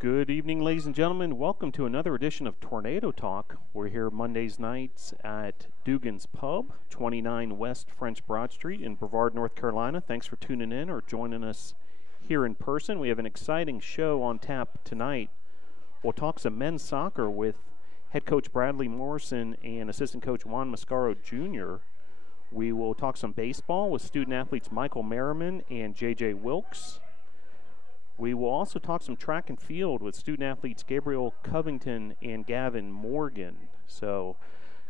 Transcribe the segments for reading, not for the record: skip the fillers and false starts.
Good evening, ladies and gentlemen. Welcome to another edition of Tornado Talk. We're here Mondays nights at Dugan's Pub, 29 West French Broad Street in Brevard, North Carolina. Thanks for tuning in or joining us here in person. We have an exciting show on tap tonight. We'll talk some men's soccer with head coach Bradley Morrison and assistant coach Juan Mascaro Jr. We will talk some baseball with student athletes Michael Merriman and J.J. Wilkes. We will also talk some track and field with student athletes Gabriel Covington and Gavin Morgan. So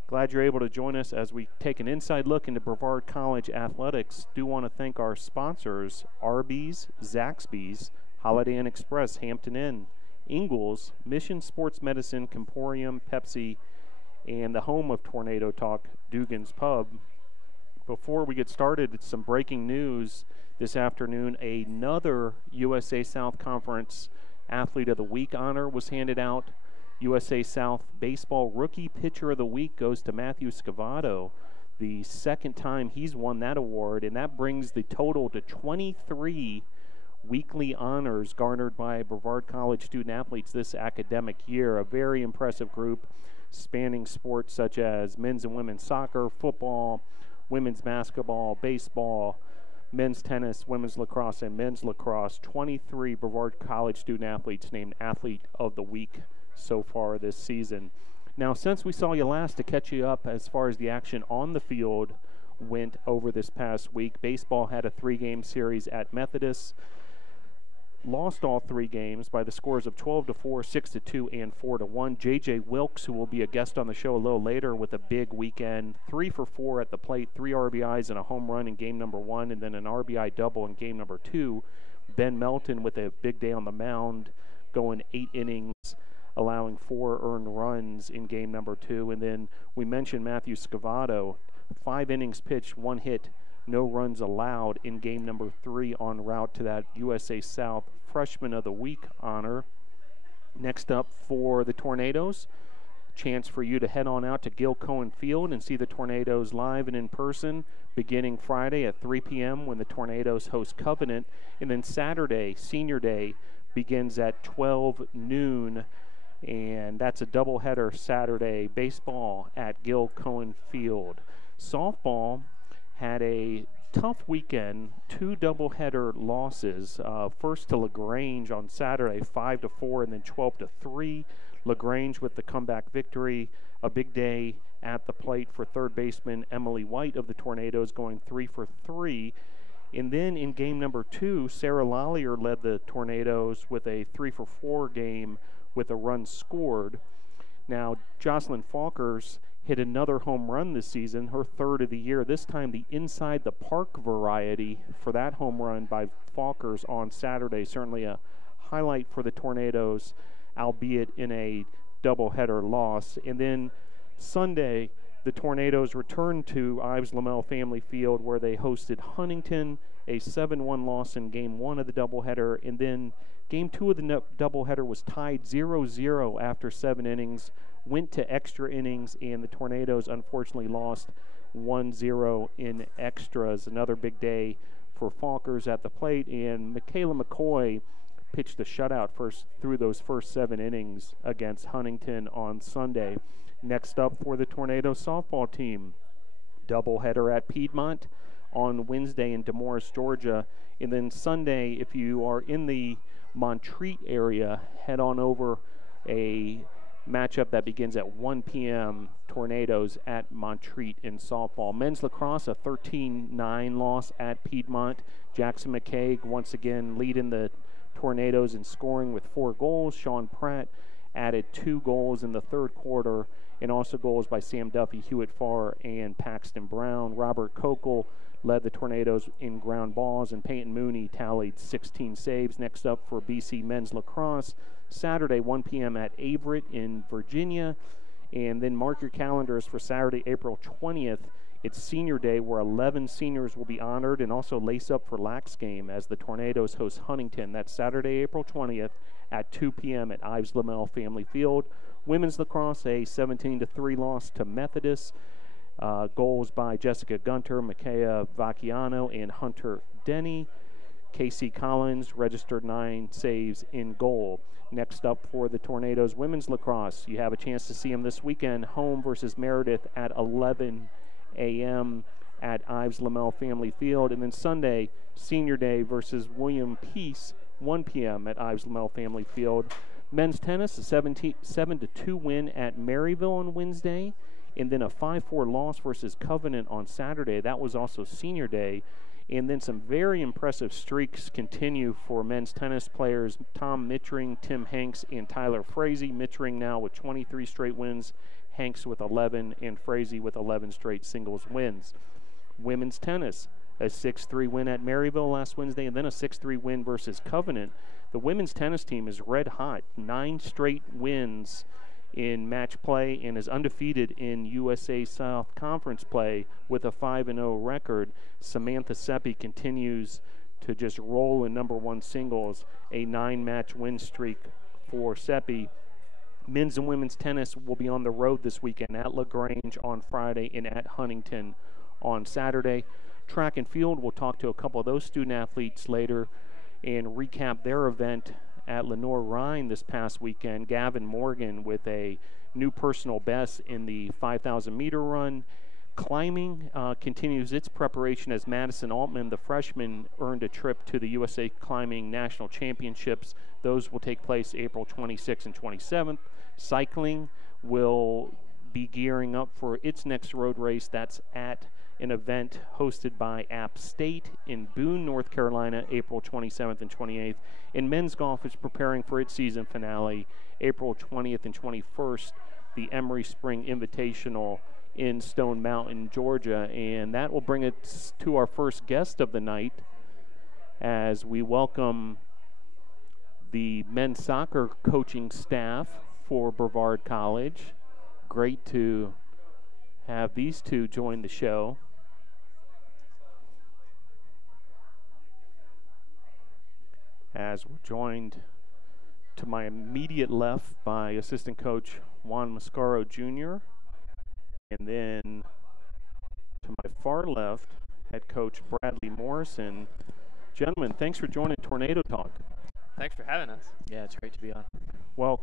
glad you're able to join us as we take an inside look into Brevard College athletics. Do want to thank our sponsors, Arby's, Zaxby's, Holiday Inn Express, Hampton Inn, Ingles, Mission Sports Medicine, Comporium, Pepsi, and the home of Tornado Talk, Dugan's Pub. Before we get started, some breaking news. This afternoon, another USA South Conference Athlete of the Week honor was handed out. USA South Baseball Rookie Pitcher of the Week goes to Matthew Scavato, the second time he's won that award, and that brings the total to 23 weekly honors garnered by Brevard College student athletes this academic year. A very impressive group spanning sports such as men's and women's soccer, football, women's basketball, baseball, men's tennis, women's lacrosse, and men's lacrosse. 23 Brevard College student athletes named Athlete of the Week so far this season. Now, since we saw you last, to catch you up as far as the action on the field went over this past week, baseball had a 3-game series at Methodist. Lost all 3 games by the scores of 12-4, 6-2, and 4-1. J.J. Wilkes, who will be a guest on the show a little later with a big weekend, 3 for 4 at the plate, 3 RBIs and a home run in game number 1, and then an RBI double in game number 2. Ben Melton with a big day on the mound, going 8 innings, allowing 4 earned runs in game number 2. And then we mentioned Matthew Scavato, 5 innings pitched, 1 hit, no runs allowed in game number 3 en route to that USA South Freshman of the Week honor. Next up for the Tornadoes, chance for you to head on out to Gil Cohen Field and see the Tornadoes live and in person beginning Friday at 3 p.m. when the Tornadoes host Covenant. And then Saturday, Senior Day, begins at 12 noon. And that's a doubleheader Saturday. Baseball at Gil Cohen Field. Softball had a tough weekend, 2 doubleheader losses. First to LaGrange on Saturday, 5-4, and then 12-3. LaGrange with the comeback victory. A big day at the plate for third baseman Emily White of the Tornadoes, going 3 for 3. And then in game number 2, Sarah Lollier led the Tornadoes with a 3 for 4 game with a run scored. Now, Jocelyn Falkers hit another home run this season, her 3rd of the year, this time the inside the park variety for that home run by Falkers on Saturday. Certainly a highlight for the Tornadoes, albeit in a doubleheader loss. And then Sunday, the Tornadoes returned to Ives Lamel Family Field where they hosted Huntington, a 7-1 loss in game 1 of the doubleheader. And then game 2 of the doubleheader was tied 0-0 after 7 innings. Went to extra innings, and the Tornadoes unfortunately lost 1-0 in extras. Another big day for Falkers at the plate, and Michaela McCoy pitched a shutout through those first 7 innings against Huntington on Sunday. Next up for the Tornado softball team, doubleheader at Piedmont on Wednesday in Demorest, Georgia. And then Sunday, if you are in the Montreat area, head on over a matchup that begins at 1 p.m. Tornadoes at Montreat in softball. Men's lacrosse, a 13-9 loss at Piedmont. Jackson McCaig once again leading the Tornadoes in scoring with 4 goals. Sean Pratt added 2 goals in the 3rd quarter, and also goals by Sam Duffy, Hewitt Farr, and Paxton Brown. Robert Kokel led the Tornadoes in ground balls, and Peyton Mooney tallied 16 saves. Next up for BC men's lacrosse, Saturday, 1 p.m. at Averett in Virginia. And then mark your calendars for Saturday, April 20th. It's Senior Day, where 11 seniors will be honored, and also lace up for Lax game as the Tornadoes host Huntington. That's Saturday, April 20th at 2 p.m. at Ives Lamel Family Field. Women's lacrosse, a 17-3 loss to Methodist. Goals by Jessica Gunter, Makaya Vacchiano, and Hunter Denny. Casey Collins registered 9 saves in goal. Next up for the Tornadoes women's lacrosse, you have a chance to see them this weekend, home versus Meredith at 11 a.m. at Ives Lamel Family Field. And then Sunday, Senior Day versus William Peace, 1 p.m. at Ives Lamel Family Field. Men's tennis, a 7-2 win at Maryville on Wednesday, and then a 5-4 loss versus Covenant on Saturday. That was also Senior Day. And then some very impressive streaks continue for men's tennis players. Tom Mittring, Tim Hanks, and Tyler Frazee. Mittring now with 23 straight wins, Hanks with 11, and Frazee with 11 straight singles wins. Women's tennis, a 6-3 win at Maryville last Wednesday, and then a 6-3 win versus Covenant. The women's tennis team is red hot. 9 straight wins in match play and is undefeated in USA South Conference play with a 5-0 record. Samantha Seppi continues to just roll in number 1 singles, a 9-match win streak for Seppi. Men's and women's tennis will be on the road this weekend at LaGrange on Friday and at Huntington on Saturday. Track and field, we'll talk to a couple of those student athletes later and recap their event at Lenore Rhine this past weekend. Gavin Morgan with a new personal best in the 5,000-meter run. Climbing continues its preparation as Madison Altman, the freshman, earned a trip to the USA Climbing National Championships. Those will take place April 26th and 27th. Cycling will be gearing up for its next road race. That's at an event hosted by App State in Boone, North Carolina, April 27th and 28th. And men's golf is preparing for its season finale, April 20th and 21st, the Emory Spring Invitational in Stone Mountain, Georgia. And that will bring us to our first guest of the night as we welcome the men's soccer coaching staff for Brevard College. Great to have these two join the show. As we're joined to my immediate left by assistant coach Juan Mascaro Jr. and then to my far left, head coach Bradley Morrison. Gentlemen, thanks for joining Tornado Talk. Thanks for having us. Yeah, it's great to be on. Well,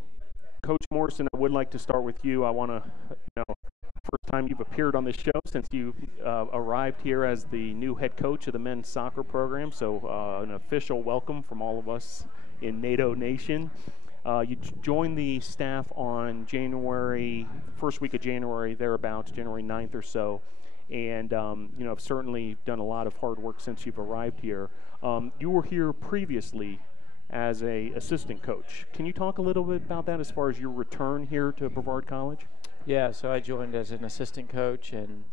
Coach Morrison, I would like to start with you. I want to, first time you've appeared on this show since you arrived here as the new head coach of the men's soccer program. So an official welcome from all of us in NATO Nation. You joined the staff on first week of January, thereabouts, January 9th or so. And, have certainly done a lot of hard work since you've arrived here. You were here previously as a assistant coach. Can you talk a little bit about that as far as your return here to Brevard College? Yeah, so I joined as an assistant coach, and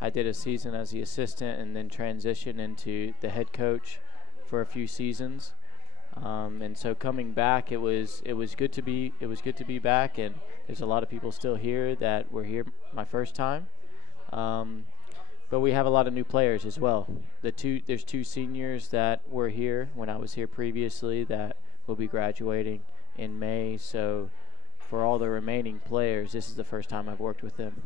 I did a season as the assistant and then transitioned into the head coach for a few seasons. And so coming back, it was good to be back, and there's a lot of people still here that were here my first time. But we have a lot of new players as well. There's 2 seniors that were here when I was here previously that will be graduating in May. So for all the remaining players, this is the first time I've worked with them.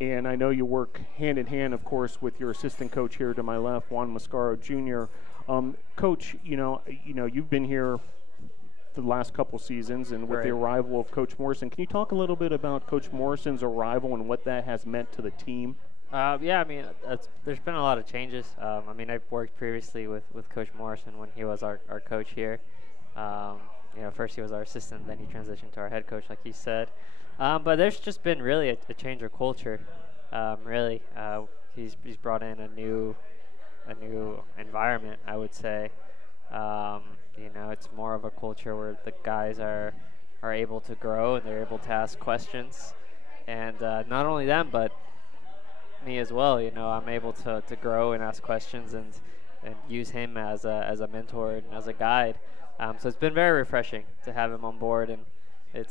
And I know you work hand in hand, of course, with your assistant coach here to my left, Juan Mascaro Jr. Coach, you've been here the last couple seasons, and with the arrival of Coach Morrison, can you talk a little bit about Coach Morrison's arrival and what that has meant to the team? There's been a lot of changes. I've worked previously with Coach Morrison when he was our coach here. First he was our assistant, then he transitioned to our head coach, like he said. But there's just been really a change of culture. He's brought in a new environment, I would say. It's more of a culture where the guys are able to grow and they're able to ask questions, and not only them, but me as well. I'm able to grow and ask questions and use him as a mentor and as a guide. So it's been very refreshing to have him on board, and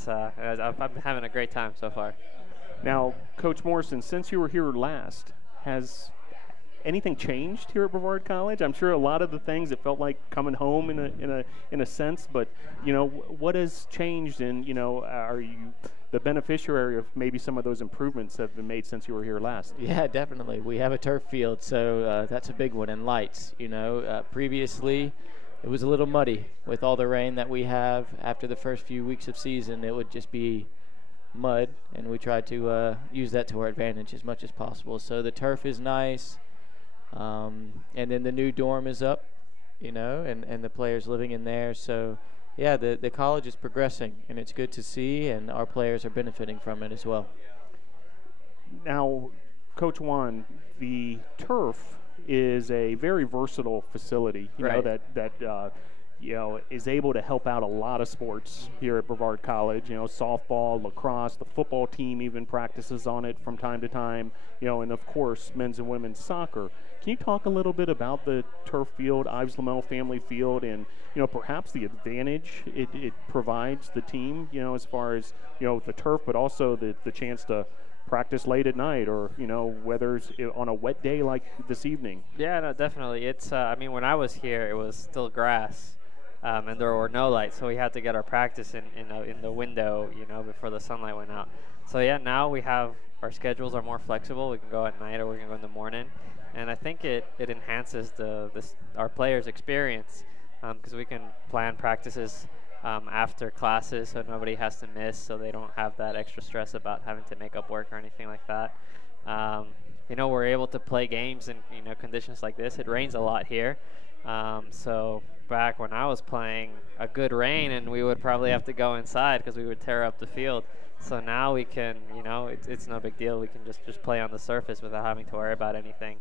I'm having a great time so far. Now, Coach Morrison, since you were here last, has anything changed here at Brevard College? I'm sure a lot of the things, it felt like coming home in a sense, but what has changed, and are you the beneficiary of maybe some of those improvements that have been made since you were here last? Yeah, definitely. We have a turf field, so that's a big one, and lights. Previously it was a little muddy with all the rain that we have. After the first few weeks of season, it would just be mud, and we tried to use that to our advantage as much as possible. So the turf is nice, and then the new dorm is up, and the players living in there. So, yeah, the college is progressing, and it's good to see, and our players are benefiting from it as well. Now, Coach Juan, the turf is a very versatile facility, that is able to help out a lot of sports here at Brevard College. Softball, lacrosse, the football team even practices on it from time to time, and of course, men's and women's soccer. Can you talk a little bit about the turf field, Ives Lamel Family Field, and, perhaps the advantage it provides the team, as far as, the turf, but also the chance to practice late at night, or whether it's on a wet day like this evening? Yeah, no, definitely. It's when I was here, it was still grass, and there were no lights, so we had to get our practice in the window, before the sunlight went out. So yeah, now we have our schedules are more flexible. We can go at night or we can go in the morning, and I think it enhances our players' experience, because we can plan practices after classes, so nobody has to miss, so they don't have that extra stress about having to make up work or anything like that. We're able to play games in conditions like this. It rains a lot here, so back when I was playing, a good rain and we would probably have to go inside because we would tear up the field. So now we can, it's no big deal. We can just play on the surface without having to worry about anything.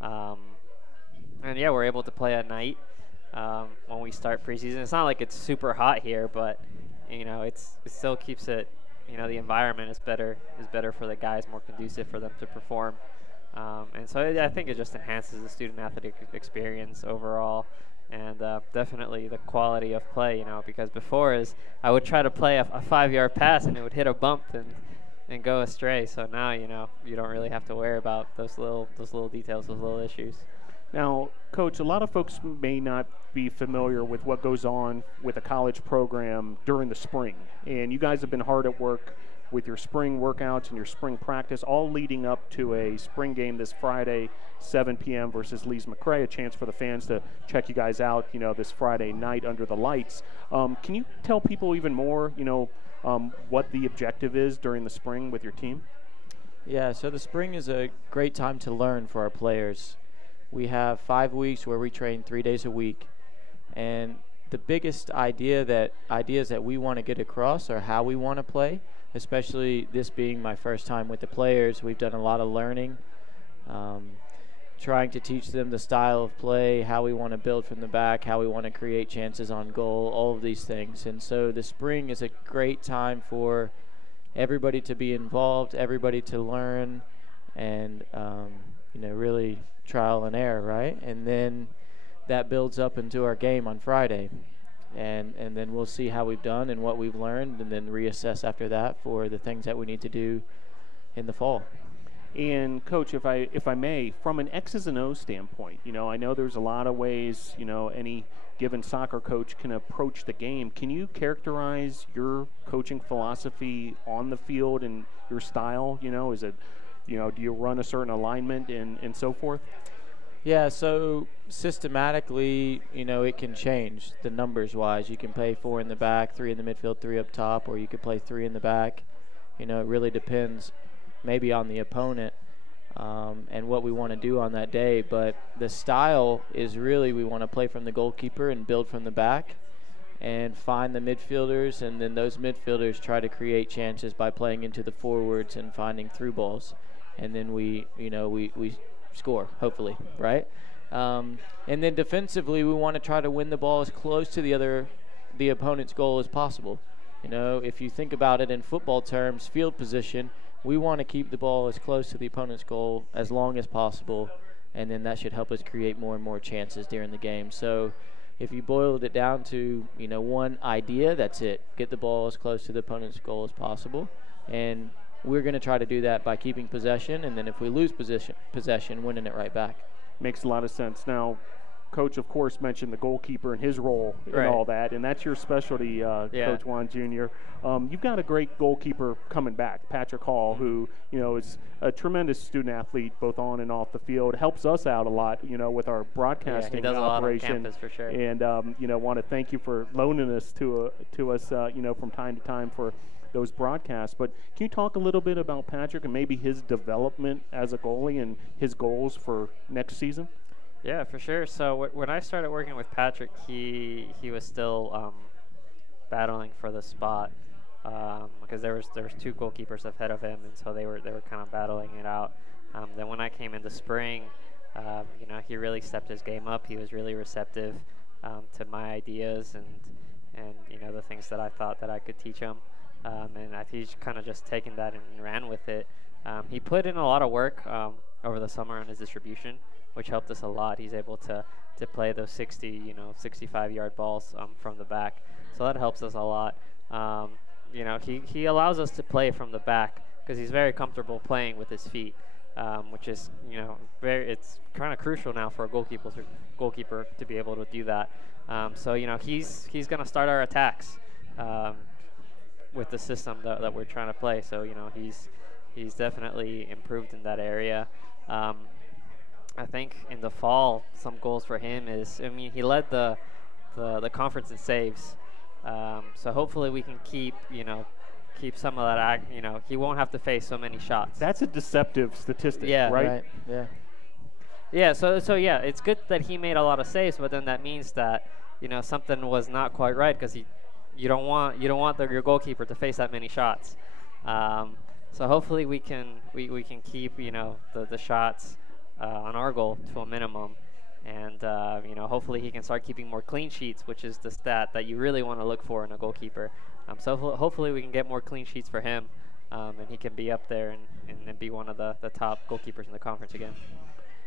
And yeah, we're able to play at night. When we start preseason, it's not like it's super hot here, but it still keeps it. The environment is better for the guys, more conducive for them to perform, and so I think it just enhances the student-athlete experience overall, and definitely the quality of play. Because before I would try to play a 5-yard pass and it would hit a bump and go astray. So now you don't really have to worry about those little details, those little issues. Now, Coach, a lot of folks may not be familiar with what goes on with a college program during the spring. And you guys have been hard at work with your spring workouts and your spring practice, all leading up to a spring game this Friday, 7 p.m. versus Lees McRae, a chance for the fans to check you guys out, this Friday night under the lights. Can you tell people even more, what the objective is during the spring with your team? Yeah, so the spring is a great time to learn for our players. We have 5 weeks where we train 3 days a week, and the biggest ideas that we want to get across are how we want to play, especially this being my first time with the players. We've done a lot of learning, trying to teach them the style of play, how we want to build from the back, how we want to create chances on goal, all of these things. And so the spring is a great time for everybody to be involved, everybody to learn, and really trial and error, right? And then that builds up into our game on Friday, and then we'll see how we've done and what we've learned, and then reassess after that for the things that we need to do in the fall. And Coach, if I may, from an X's and O's standpoint, I know there's a lot of ways any given soccer coach can approach the game. Can you characterize your coaching philosophy on the field and your style? Is it do you run a certain alignment and so forth? Yeah, so systematically, it can change the numbers-wise. You can play 4 in the back, 3 in the midfield, 3 up top, or you could play 3 in the back. It really depends maybe on the opponent and what we want to do on that day. But the style is really we want to play from the goalkeeper and build from the back and find the midfielders, and then those midfielders try to create chances by playing into the forwards and finding through balls. And then we score, hopefully, right? And then defensively, we want to try to win the ball as close to the opponent's goal as possible. If you think about it in football terms, field position, we want to keep the ball as close to the opponent's goal as long as possible, and then that should help us create more and more chances during the game. So if you boiled it down to, one idea, that's it. Get the ball as close to the opponent's goal as possible, and we're going to try to do that by keeping possession, and then if we lose possession, winning it right back. Makes a lot of sense. Now, Coach, of course, mentioned the goalkeeper and his role Right. and all that, and that's your specialty, Coach Juan Jr. You've got a great goalkeeper coming back, Patrick Hall, who, is a tremendous student athlete both on and off the field, helps us out a lot, with our broadcasting he does operation. A lot on campus for sure. And, want to thank you for loaning us to us, from time to time for those broadcasts. But can you talk a little bit about Patrick and maybe his development as a goalie and his goals for next season? Yeah, for sure. So when I started working with Patrick, he was still battling for the spot because there was 2 goalkeepers ahead of him, and so they were kind of battling it out. Then when I came into spring, he really stepped his game up. He was really receptive to my ideas and the things that I thought that I could teach him. And he's kind of just taken that and ran with it. He put in a lot of work over the summer on his distribution, which helped us a lot. He's able to play those 65-yard balls from the back. So that helps us a lot. He allows us to play from the back because he's very comfortable playing with his feet, which is, it's kind of crucial now for a goalkeeper to be able to do that. So he's going to start our attacks with the system that we're trying to play. So, he's definitely improved in that area. I think in the fall, some goals for him is, he led the conference in saves. So hopefully we can keep some of that, he won't have to face so many shots. That's a deceptive statistic, yeah, right? Yeah. Yeah, so yeah, it's good that he made a lot of saves, but then that means that, something was not quite right because you don't want your goalkeeper to face that many shots. So hopefully we can keep the shots on our goal to a minimum, and hopefully he can start keeping more clean sheets, which is the stat that you really want to look for in a goalkeeper. So hopefully we can get more clean sheets for him, and he can be up there and be one of the top goalkeepers in the conference again.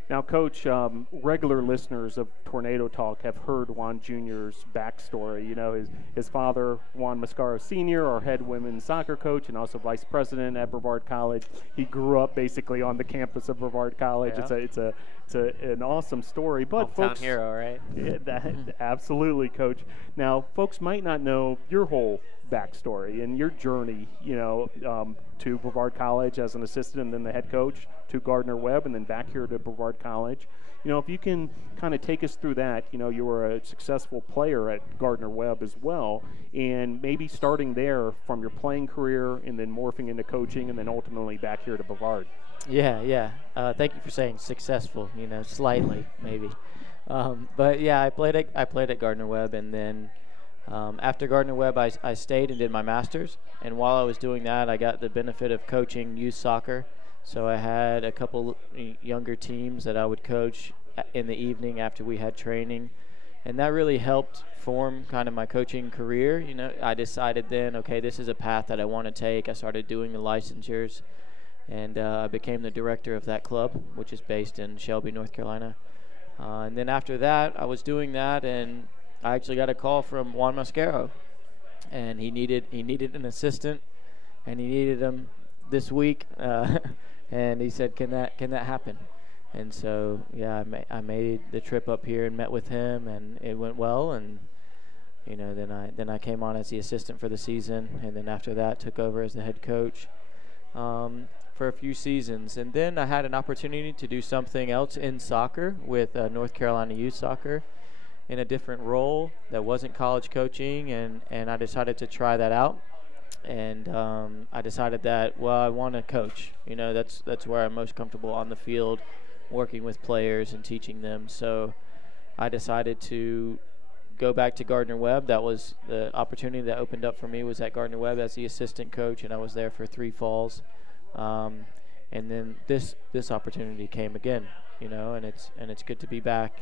Now, Coach, regular listeners of Tornado Talk have heard Juan Jr.'s backstory. His father, Juan Mascaro Sr., our head women's soccer coach and also vice president at Brevard College. He grew up basically on the campus of Brevard College. Yeah. It's an awesome story. But Hometown folks, hero, right? Yeah, absolutely, Coach. Now, folks might not know your whole backstory and your journey, to Brevard College as an assistant and then the head coach, to Gardner-Webb and then back here to Brevard College. If you can kind of take us through that, you were a successful player at Gardner-Webb as well, and maybe starting there from your playing career and then morphing into coaching and then ultimately back here to Brevard. Yeah. Thank you for saying successful, slightly maybe. But yeah, I played at Gardner-Webb, and then after Gardner-Webb, I stayed and did my master's. And while I was doing that, I got the benefit of coaching youth soccer. So I had a couple younger teams that I would coach in the evening after we had training. And that really helped form kind of my coaching career. I decided then, okay, this is a path that I want to take. I started doing the licensures, and I became the director of that club, which is based in Shelby, North Carolina. And then after that, I was doing that, and I actually got a call from Juan Mascaro, and he needed an assistant, and he needed him this week, and he said, "Can that happen?" And so, yeah, I made the trip up here and met with him, and it went well. And then I came on as the assistant for the season, and then after that took over as the head coach for a few seasons. And then I had an opportunity to do something else in soccer with North Carolina Youth Soccer in a different role that wasn't college coaching, and I decided to try that out. And I decided that, I want to coach. That's where I'm most comfortable on the field, working with players and teaching them. So I decided to go back to Gardner-Webb. That was the opportunity that opened up for me, was at Gardner-Webb as the assistant coach, and I was there for 3 falls. And then this opportunity came again, and it's good to be back.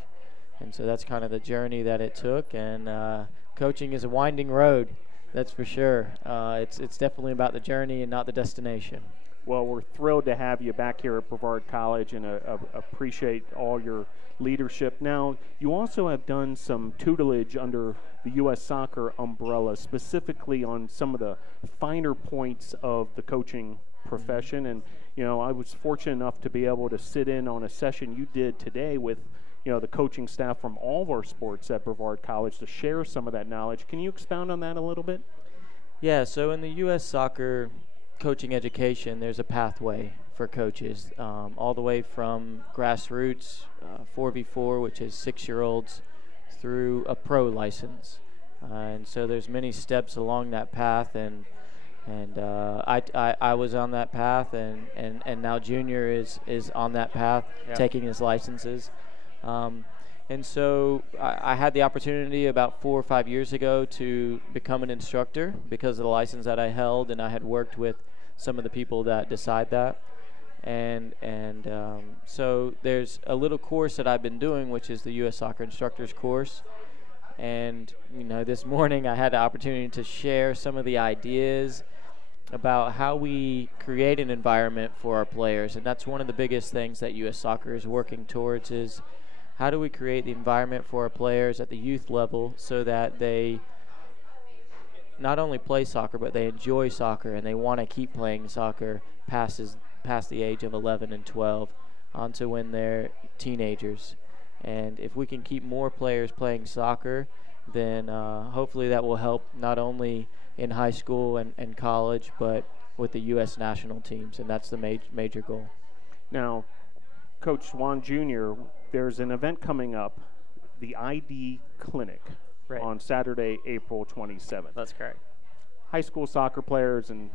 And so that's kind of the journey that it took. And coaching is a winding road, that's for sure. It's definitely about the journey and not the destination. Well, we're thrilled to have you back here at Brevard College, and appreciate all your leadership. Now, you also have done some tutelage under the U.S. Soccer umbrella, specifically on some of the finer points of the coaching profession. And, I was fortunate enough to be able to sit in on a session you did today with, the coaching staff from all of our sports at Brevard College to share some of that knowledge. Can you expound on that a little bit? Yeah, so in the U.S. soccer coaching education, there's a pathway for coaches, all the way from grassroots, 4v4, which is 6-year-olds, through a pro license. And so there's many steps along that path, and I was on that path, and now Junior is on that path, taking his licenses. And so I had the opportunity about 4 or 5 years ago to become an instructor because of the license that I held, and I had worked with some of the people that decide that. And so there's a little course that I've been doing, which is the U.S. Soccer Instructors course. And, this morning I had the opportunity to share some of the ideas about how we create an environment for our players. And that's one of the biggest things that U.S. Soccer is working towards, is how do we create the environment for our players at the youth level so that they not only play soccer, but they enjoy soccer and they want to keep playing soccer past the age of 11 and 12 onto when they're teenagers. And if we can keep more players playing soccer, then hopefully that will help not only in high school and college, but with the U.S. national teams, and that's the major goal. Now, Coach Swan Jr., there's an event coming up, the ID Clinic, on Saturday, April 27th. That's correct. High school soccer players and,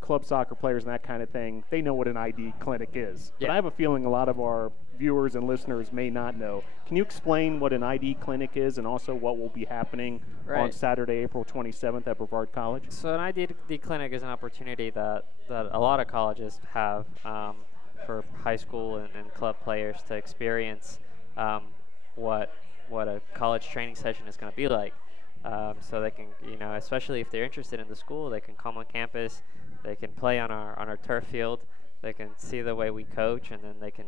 club soccer players and that kind of thing, they know what an ID clinic is. Yeah. But I have a feeling a lot of our viewers and listeners may not know. Can you explain what an ID clinic is and also what will be happening on Saturday, April 27th at Brevard College? So an ID clinic is an opportunity that a lot of colleges have for high school and club players to experience what a college training session is going to be like. So they can, especially if they're interested in the school, they can come on campus, they can play on our turf field, they can see the way we coach, and then they can,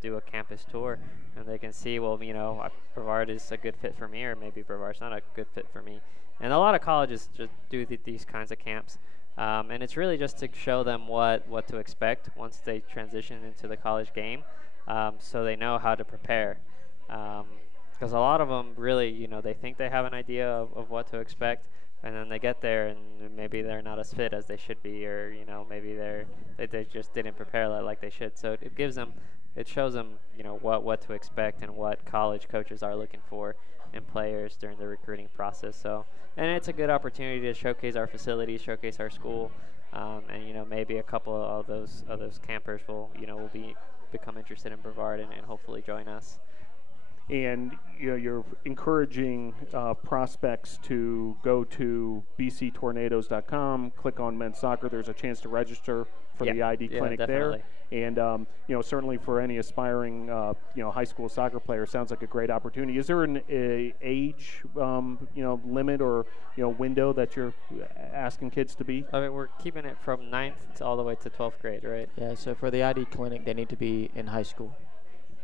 do a campus tour, and they can see, well, Brevard is a good fit for me, or maybe Brevard's not a good fit for me. And a lot of colleges just do these kinds of camps, and it's really just to show them what to expect once they transition into the college game, so they know how to prepare. Because a lot of them really, they think they have an idea of what to expect, and then they get there and maybe they're not as fit as they should be, or maybe they just didn't prepare like they should. So it shows them what to expect and what college coaches are looking for in players during the recruiting process. So, and it's a good opportunity to showcase our facilities, showcase our school, and maybe a couple of those campers will become interested in Brevard and hopefully join us. And you're encouraging prospects to go to bctornadoes.com, click on men's soccer. There's a chance to register for the ID clinic definitely. there. And certainly for any aspiring high school soccer player, sounds like a great opportunity. Is there an age limit or window that you're asking kids to be? I mean, we're keeping it from 9th all the way to 12th grade, right? Yeah. So for the ID clinic, they need to be in high school.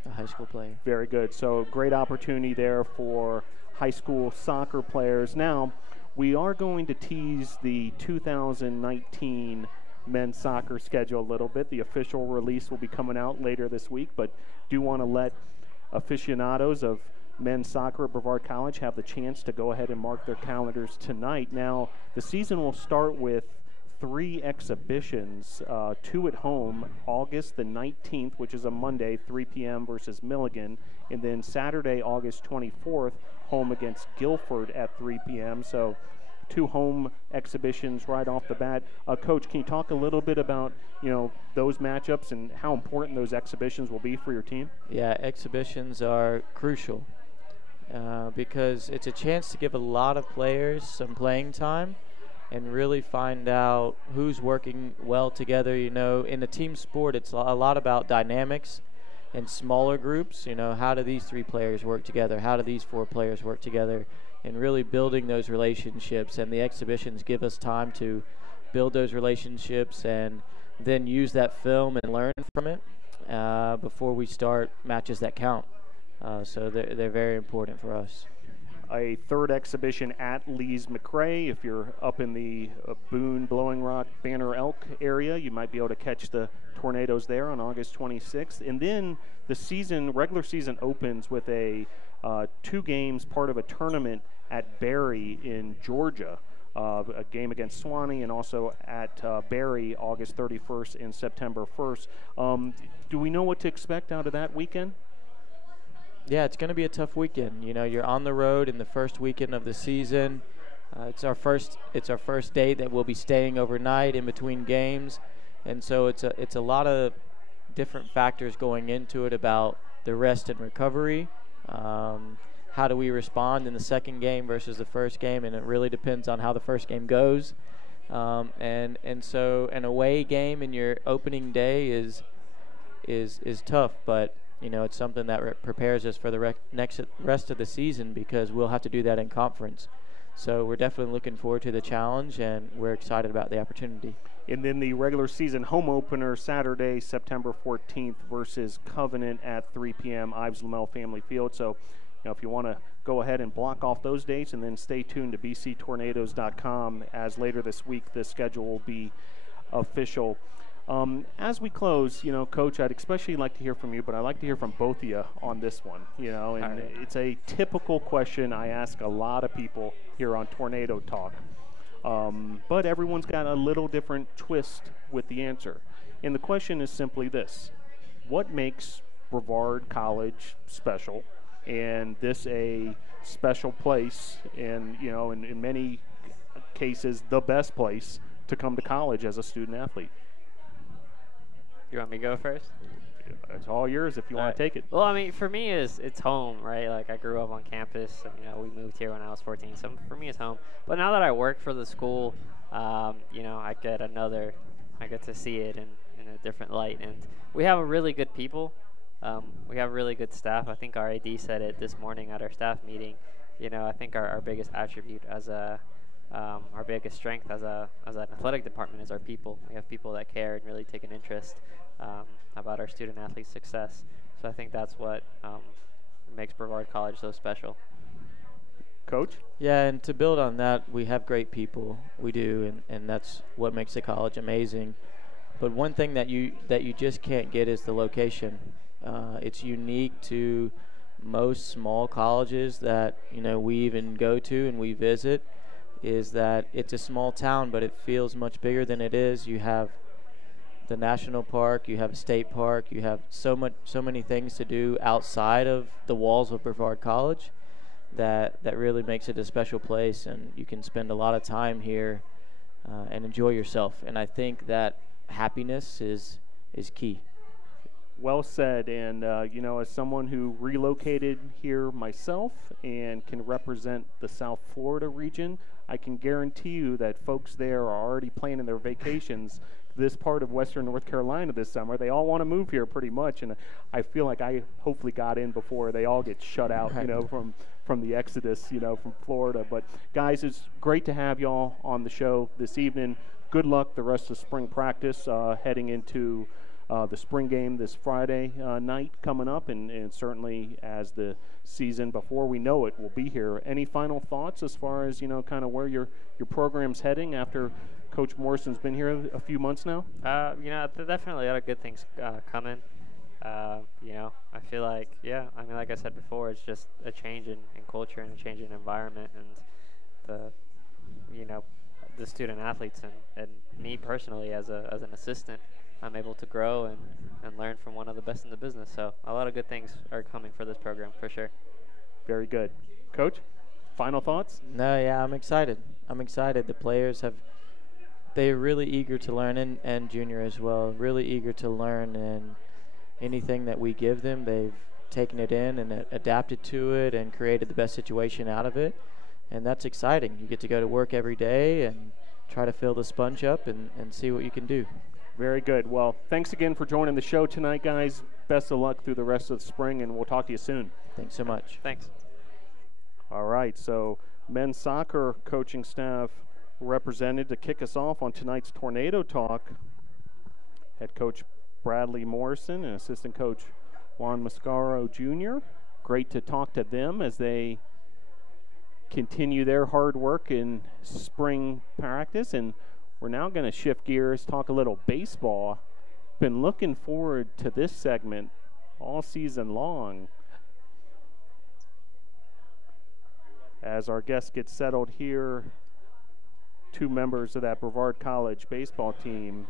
A high school player. Very good. So great opportunity there for high school soccer players. Now, we are going to tease the 2019 men's soccer schedule a little bit. The official release will be coming out later this week, but do want to let aficionados of men's soccer at Brevard College have the chance to go ahead and mark their calendars tonight. Now, the season will start with 3 exhibitions, 2 at home, August the 19th, which is a Monday, 3 p.m. versus Milligan, and then Saturday, August 24th, home against Guilford at 3 p.m. So 2 home exhibitions right off the bat. Coach, can you talk a little bit about, those matchups and how important those exhibitions will be for your team? Yeah, exhibitions are crucial because it's a chance to give a lot of players some playing time and really find out who's working well together. In a team sport, it's a lot about dynamics and smaller groups. How do these 3 players work together? How do these 4 players work together? And really building those relationships. And the exhibitions give us time to build those relationships and then use that film and learn from it before we start matches that count. So they're very important for us. a third exhibition at Lee's McRae. If you're up in the Boone, Blowing Rock, Banner Elk area, you might be able to catch the Tornadoes there on August 26th. And then the regular season opens with a 2 games, part of a tournament at Barry in Georgia. A game against Swanee, and also at Barry August 31st and September 1st. Do we know what to expect out of that weekend? Yeah, it's going to be a tough weekend. You know, you're on the road in the first weekend of the season. It's our first date that we'll be staying overnight in between games, and so it's a lot of different factors going into it about the rest and recovery. How do we respond in the second game versus the first game, and it really depends on how the first game goes. And so an away game in your opening day is tough, but you know, it's something that prepares us for the rest of the season, because we'll have to do that in conference. So we're definitely looking forward to the challenge, and we're excited about the opportunity. And then the regular season home opener Saturday, September 14th versus Covenant at 3 p.m. Ives Lamel Family Field. So, you know, if you want to go ahead and block off those dates, and then stay tuned to bctornadoes.com, as later this week the schedule will be official. As we close, you know, Coach, I'd especially like to hear from you, but I'd like to hear from both of you on this one, you know, and it's a typical question I ask a lot of people here on Tornado Talk, but everyone's got a little different twist with the answer. And the question is simply this: what makes Brevard College special, and this a special place, and, you know, in many cases, the best place to come to college as a student athlete? You want me to go first? It's all yours if you want to take it. Well, I mean, for me, it's home, right? Like, I grew up on campus, and, you know, we moved here when I was 14, so for me, it's home. But now that I work for the school, you know, I get to see it in a different light. And we have a really good people. We have really good staff. I think our AD said it this morning at our staff meeting. You know, I think our biggest attribute our biggest strength as an athletic department is our people. We have people that care and really take an interest about our student athletes' success. So I think that's what makes Brevard College so special. Coach? Yeah, and to build on that, we have great people. We do, and that's what makes the college amazing. But one thing that you just can't get is the location. It's unique to most small colleges that, you know, we even go to and we visit, is that it's a small town, but it feels much bigger than it is. You have the national park, you have a state park, you have so many things to do outside of the walls of Brevard College that really makes it a special place, and you can spend a lot of time here and enjoy yourself. And I think that happiness is key. Well said. And, you know, as someone who relocated here myself and can represent the South Florida region, I can guarantee you that folks there are already planning their vacations this part of Western North Carolina this summer. They all want to move here pretty much, and I feel like I hopefully got in before they all get shut out, you know, from the exodus, you know, from Florida. But, guys, it's great to have y'all on the show this evening. Good luck the rest of spring practice heading into the spring game this Friday night coming up, and certainly as the season, before we know it, will be here. Any final thoughts as far as, you know, kind of where your program's heading after Coach Morrison's been here a few months now? You know, definitely a lot of good things coming. You know, I feel like, yeah, I mean, like I said before, it's just a change in culture and a change in environment, and you know, the student athletes and me personally as an assistant, I'm able to grow and learn from one of the best in the business. So a lot of good things are coming for this program, for sure. Very good. Coach, final thoughts? No, yeah, I'm excited. The players they're really eager to learn, and junior as well, really eager to learn, and anything that we give them, they've taken it in and adapted to it and created the best situation out of it. And that's exciting. You get to go to work every day and try to fill the sponge up and see what you can do. Very good. Well, thanks again for joining the show tonight, guys. Best of luck through the rest of the spring, and we'll talk to you soon. Thanks so much. Thanks. All right, so men's soccer coaching staff represented to kick us off on tonight's Tornado Talk. Head coach Bradley Morrison and assistant coach Juan Mascaro Jr. Great to talk to them as they continue their hard work in spring practice. And we're now going to shift gears, talk a little baseball. Been looking forward to this segment all season long. As our guests get settled here, two members of that Brevard College baseball team,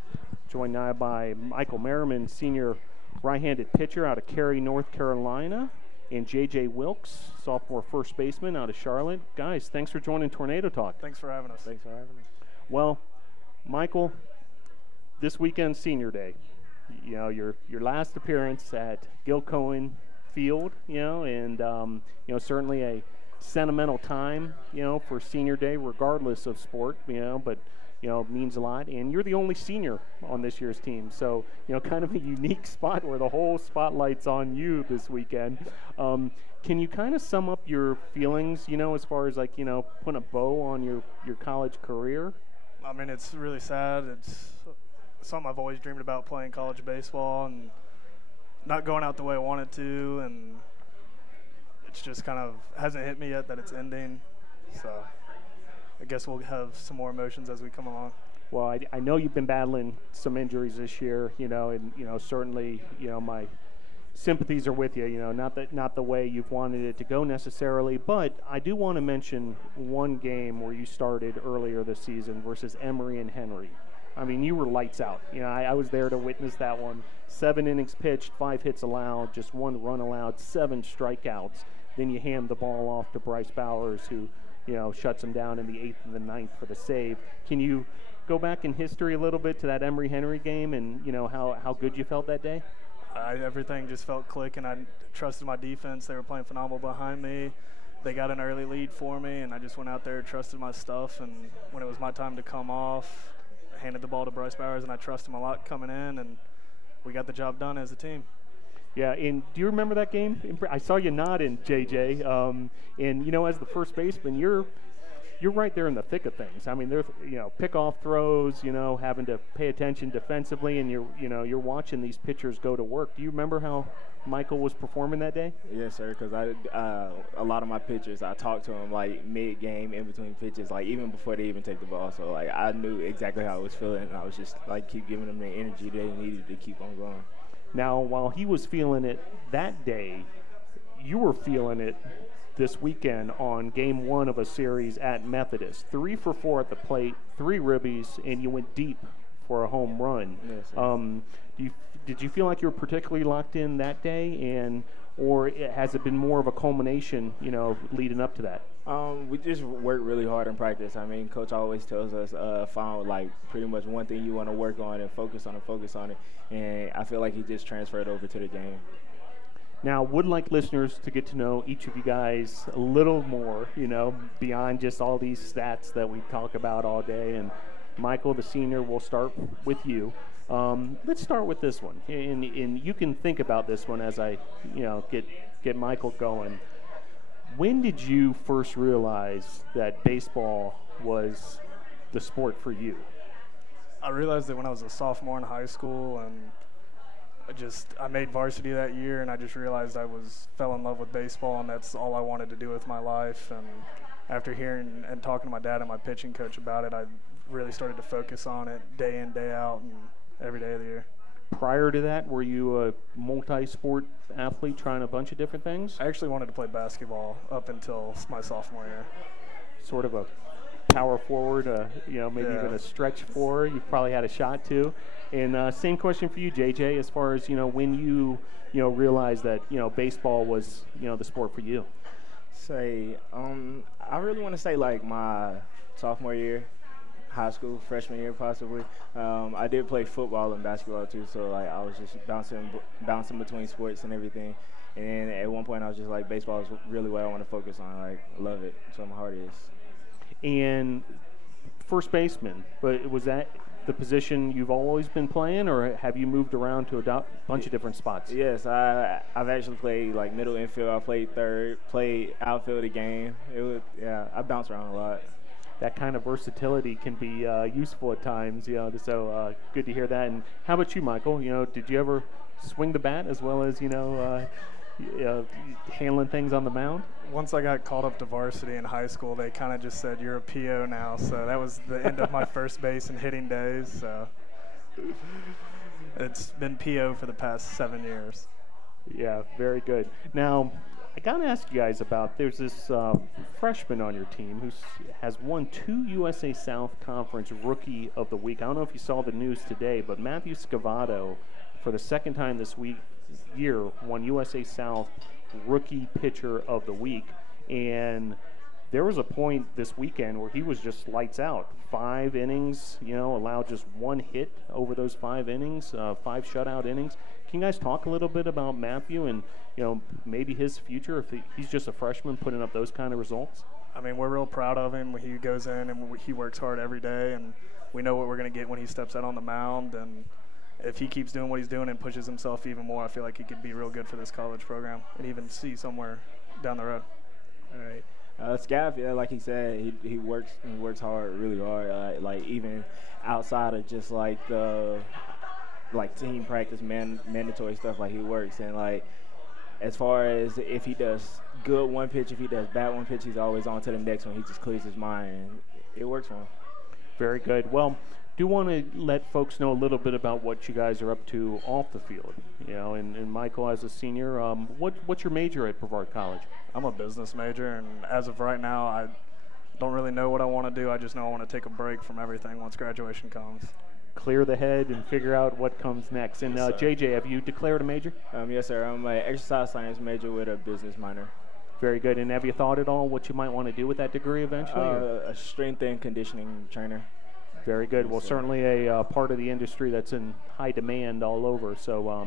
joined now by Michael Merriman, senior right-handed pitcher out of Cary, North Carolina, and J.J. Wilkes, sophomore first baseman out of Charlotte. Guys, thanks for joining Tornado Talk. Thanks for having us. Thanks for having us. Well, Michael, this weekend's senior day. You know, your last appearance at Gil Cohen Field, and certainly a sentimental time, for senior day, regardless of sport, but means a lot. And you're the only senior on this year's team, so kind of a unique spot where the whole spotlight's on you this weekend. Can you kind of sum up your feelings, as far as putting a bow on your college career? I mean, it's really sad. It's something I've always dreamed about, playing college baseball and not going out the way I wanted to, and it's just kind of hasn't hit me yet that it's ending. So I guess we'll have some more emotions as we come along. Well, I know you've been battling some injuries this year, and certainly, my sympathies are with you. Not the way you've wanted it to go necessarily, but I do want to mention one game where you started earlier this season versus Emory and Henry. I mean, you were lights out. I was there to witness that one. 7 innings pitched, 5 hits allowed, just 1 run allowed, 7 strikeouts. Then you hand the ball off to Bryce Bowers, who, shuts him down in the 8th and the 9th for the save. Can you go back in history a little bit to that Emory-Henry game and, how good you felt that day? Everything just felt clicking. I trusted my defense. They were playing phenomenal behind me. They got an early lead for me, and I just went out there, trusted my stuff, and when it was my time to come off, I handed the ball to Bryce Bowers, and I trust him a lot coming in, and we got the job done as a team. Yeah, and do you remember that game? I saw you nodding, JJ. And as the first baseman, you're right there in the thick of things. I mean, there's pickoff throws, having to pay attention defensively, and you're watching these pitchers go to work. Do you remember how Michael was performing that day? Yes, sir. Because a lot of my pitchers, I talked to them mid game, in between pitches, even before they even take the ball. So I knew exactly how I was feeling, and I was just keep giving them the energy they needed to keep on going. Now, while he was feeling it that day, you were feeling it this weekend on game 1 of a series at Methodist. 3 for 4 at the plate, 3 ribbies, and you went deep for a home run. Yes, Did you feel like you were particularly locked in that day, or has it been more of a culmination, leading up to that? We just work really hard in practice. I mean, Coach always tells us, find pretty much one thing you want to work on and focus on it. And I feel like he just transferred over to the game. Now, would like listeners to get to know each of you guys a little more, beyond just all these stats that we talk about all day. And Michael, the senior, we'll start with you. Let's start with this one, and you can think about this one as I, get Michael going. When did you first realize that baseball was the sport for you? I realized it when I was a sophomore in high school, and I made varsity that year, and I just realized fell in love with baseball, and that's all I wanted to do with my life. And after hearing and talking to my dad and my pitching coach about it, I really started to focus on it day in, day out, and every day of the year. Prior to that, were you a multi-sport athlete trying a bunch of different things? I actually wanted to play basketball up until my sophomore year. Sort of a power forward, maybe even a stretch forward. You probably had a shot too. And same question for you, JJ, as far as, when you realized that, baseball was, the sport for you. I really want to say my sophomore year, high school, freshman year possibly. I did play football and basketball too, so I was just bouncing between sports and everything. And then at one point I was just baseball is really what I want to focus on. I love it, so my heart is. And first baseman, but was that the position you've always been playing, or have you moved around to a bunch of different spots? Yes, I've actually played middle infield. I played third, played outfield a game. I bounce around a lot. That kind of versatility can be useful at times, so good to hear that. And how about you, Michael? Did you ever swing the bat as well as, handling things on the mound? Once I got called up to varsity in high school, they kind of just said, "You're a PO now." So that was the end of my first base and hitting days. So it's been PO for the past 7 years. Yeah, very good. Now, I got to ask you guys about, there's this freshman on your team who has won 2 USA South Conference Rookie of the Week. I don't know if you saw the news today, but Matthew Scavato, for the second time this year, won USA South Rookie Pitcher of the Week. And there was a point this weekend where he was just lights out. 5 innings, allowed just 1 hit over those 5 innings, 5 shutout innings. Can you guys talk a little bit about Matthew and, maybe his future if he's just a freshman putting up those kind of results? I mean, we're real proud of him when he goes in and he works hard every day, and we know what we're going to get when he steps out on the mound. And if he keeps doing what he's doing and pushes himself even more, I feel like he could be real good for this college program and even see somewhere down the road. All right. Scav, yeah, like he said, he works hard, really hard. Like even outside of just like the team practice, mandatory stuff, like he works. And like as far as if he does good one pitch, if he does bad one pitch, he's always on to the next one. He just clears his mind, and it works for him. Very good. Well, do want to let folks know a little bit about what you guys are up to off the field. And Michael, as a senior, what's your major at Brevard College? I'm a business major, and as of right now, I don't really know what I want to do. I just know I want to take a break from everything once graduation comes. Clear the head and figure out what comes next. And Yes, JJ, have you declared a major? Yes, sir. I'm an exercise science major with a business minor. Very good. And have you thought at all what you might want to do with that degree eventually? A strength and conditioning trainer. Very good. Yes, well, sir. Certainly a part of the industry that's in high demand all over. So,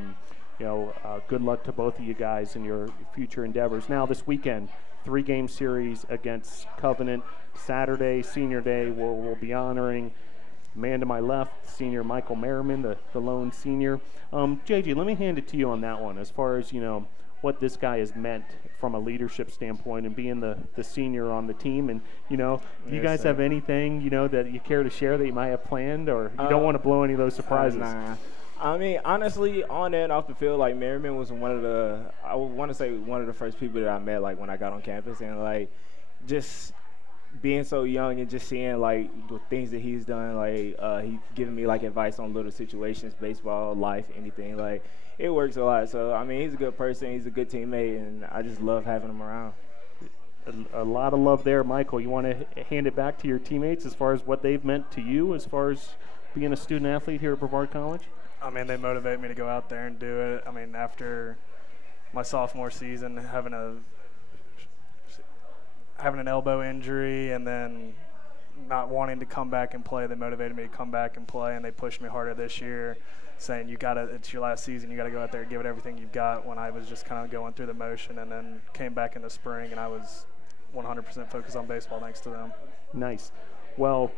good luck to both of you guys in your future endeavors. Now, this weekend, 3-game series against Covenant. Saturday, Senior Day, we'll be honoring man to my left, senior Michael Merriman, the lone senior. JJ, let me hand it to you on that one as far as, what this guy has meant from a leadership standpoint and being the senior on the team. And, do you guys have anything, that you care to share that you might have planned, or you don't want to blow any of those surprises? Nah. I mean, honestly, on and off the field, like, Merriman was one of the first people that I met, like, when I got on campus. And, like, just being so young and just seeing, like, the things that he's done, like, he giving me, like, advice on little situations, baseball, life, anything. Like, it works a lot. So, I mean, he's a good person. He's a good teammate, and I just love having him around. A lot of love there. Michael, you want to hand it back to your teammates as far as what they've meant to you as far as being a student athlete here at Brevard College? I mean, they motivate me to go out there and do it. I mean, after my sophomore season, having an elbow injury and then not wanting to come back and play, they motivated me to come back and play, and they pushed me harder this year, saying it's your last season, you got to go out there and give it everything you've got, when I was just kind of going through the motion, and then came back in the spring and I was 100% focused on baseball thanks to them. Nice. Well,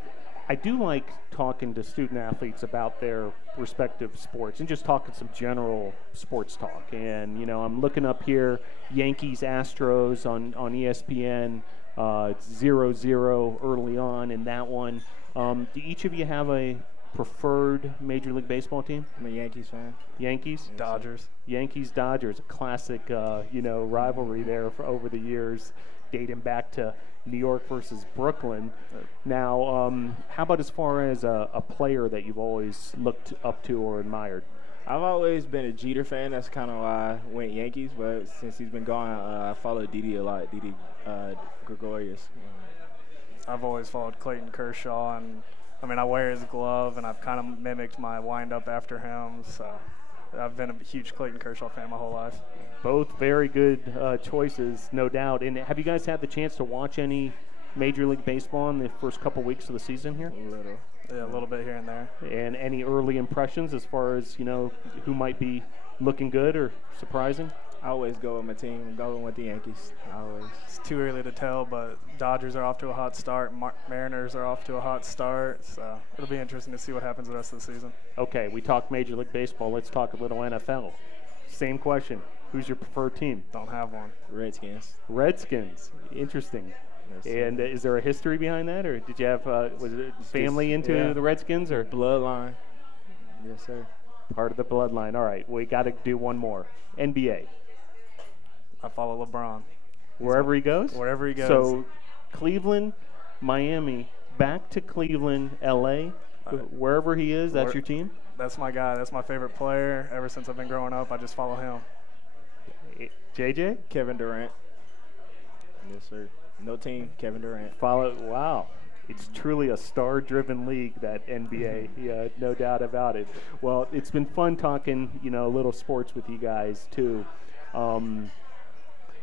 I do like talking to student athletes about their respective sports and just talking some general sports talk. And, I'm looking up here, Yankees-Astros on ESPN. It's 0-0 early on in that one. Do each of you have a preferred Major League Baseball team? I'm a Yankees fan. Yankees? Dodgers. Yankees-Dodgers, a classic, rivalry there for over the years, dating back to New York versus Brooklyn. Now, how about as far as a player that you've always looked up to or admired? I've always been a Jeter fan. That's kind of why I went Yankees. But since he's been gone, I follow Didi a lot, Didi Gregorius. I've always followed Clayton Kershaw, and I wear his glove, and I've kind of mimicked my wind-up after him. So I've been a huge Clayton Kershaw fan my whole life. Both very good choices, no doubt. And have you guys had the chance to watch any Major League Baseball in the first couple weeks of the season here? A little bit here and there. And any early impressions as far as, who might be looking good or surprising? I always go with my team. I'm going with the Yankees. Always. It's too early to tell, but Dodgers are off to a hot start. Mariners are off to a hot start. So it'll be interesting to see what happens the rest of the season. Okay, we talked Major League Baseball. Let's talk a little NFL. Same question. Who's your preferred team? Don't have one. Redskins. Redskins. Interesting. Yes, and is there a history behind that, or did you have was it family into the Redskins, or bloodline? Yes, sir. Part of the bloodline. All right, we got to do one more. NBA. I follow LeBron. Wherever he goes? Wherever he goes. So Cleveland, Miami, back to Cleveland, L.A., wherever he is, that's your team? That's my guy. That's my favorite player. Ever since I've been growing up, I just follow him. JJ? Kevin Durant. Yes, sir. No team, Kevin Durant. Wow. It's truly a star-driven league, that NBA. Yeah, no doubt about it. Well, it's been fun talking, a little sports with you guys, too.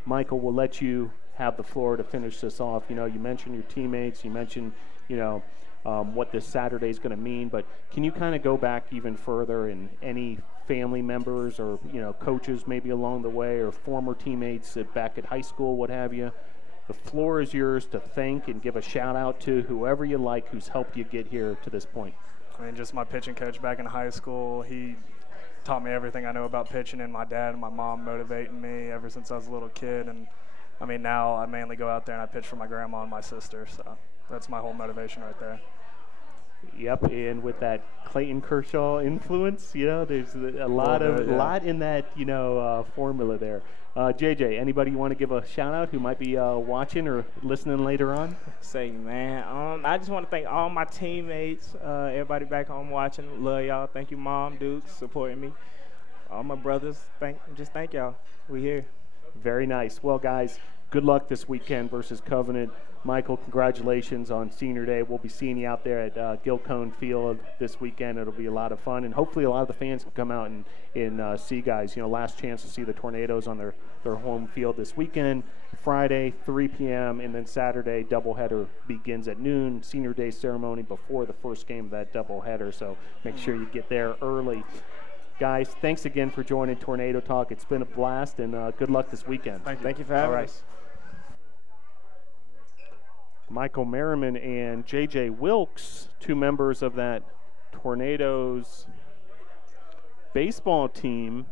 Michael, we'll let you have the floor to finish this off. You mentioned your teammates. You mentioned, what this Saturday is going to mean. But can you kind of go back even further and any family members or, coaches maybe along the way or former teammates back at high school, what have you? The floor is yours to thank and give a shout-out to whoever you like who's helped you get here to this point. I mean, just my pitching coach back in high school. He taught me everything I know about pitching, and my dad and my mom motivating me ever since I was a little kid. And, I mean, now I mainly go out there and I pitch for my grandma and my sister. So that's my whole motivation right there. Yep, and with that Clayton Kershaw influence, there's a lot in that, formula there. JJ, anybody you want to give a shout-out who might be watching or listening later on? Say, man, I just want to thank all my teammates, everybody back home watching. Love y'all. Thank you, Mom, Duke, supporting me. All my brothers, thank y'all. We here. Very nice. Well, guys, good luck this weekend versus Covenant. Michael, congratulations on Senior Day. We'll be seeing you out there at Gilcone Field this weekend. It'll be a lot of fun, and hopefully a lot of the fans can come out and see guys. Last chance to see the Tornadoes on their home field this weekend. Friday, 3 p.m., and then Saturday, doubleheader begins at noon. Senior Day ceremony before the first game of that doubleheader, so make sure you get there early. Guys, thanks again for joining Tornado Talk. It's been a blast, and good luck this weekend. Thank you for having us. Michael Merriman and J.J. Wilkes, two members of that Tornadoes baseball team,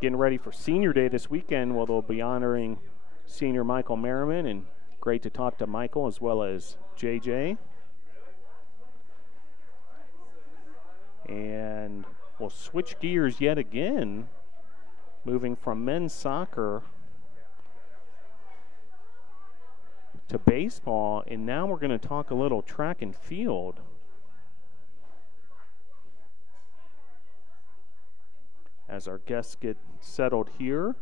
getting ready for Senior Day this weekend. Well, they'll be honoring senior Michael Merriman, and great to talk to Michael as well as J.J. And we'll switch gears yet again, moving from men's soccer to baseball, and now we're going to talk a little track and field. As our guests get settled here.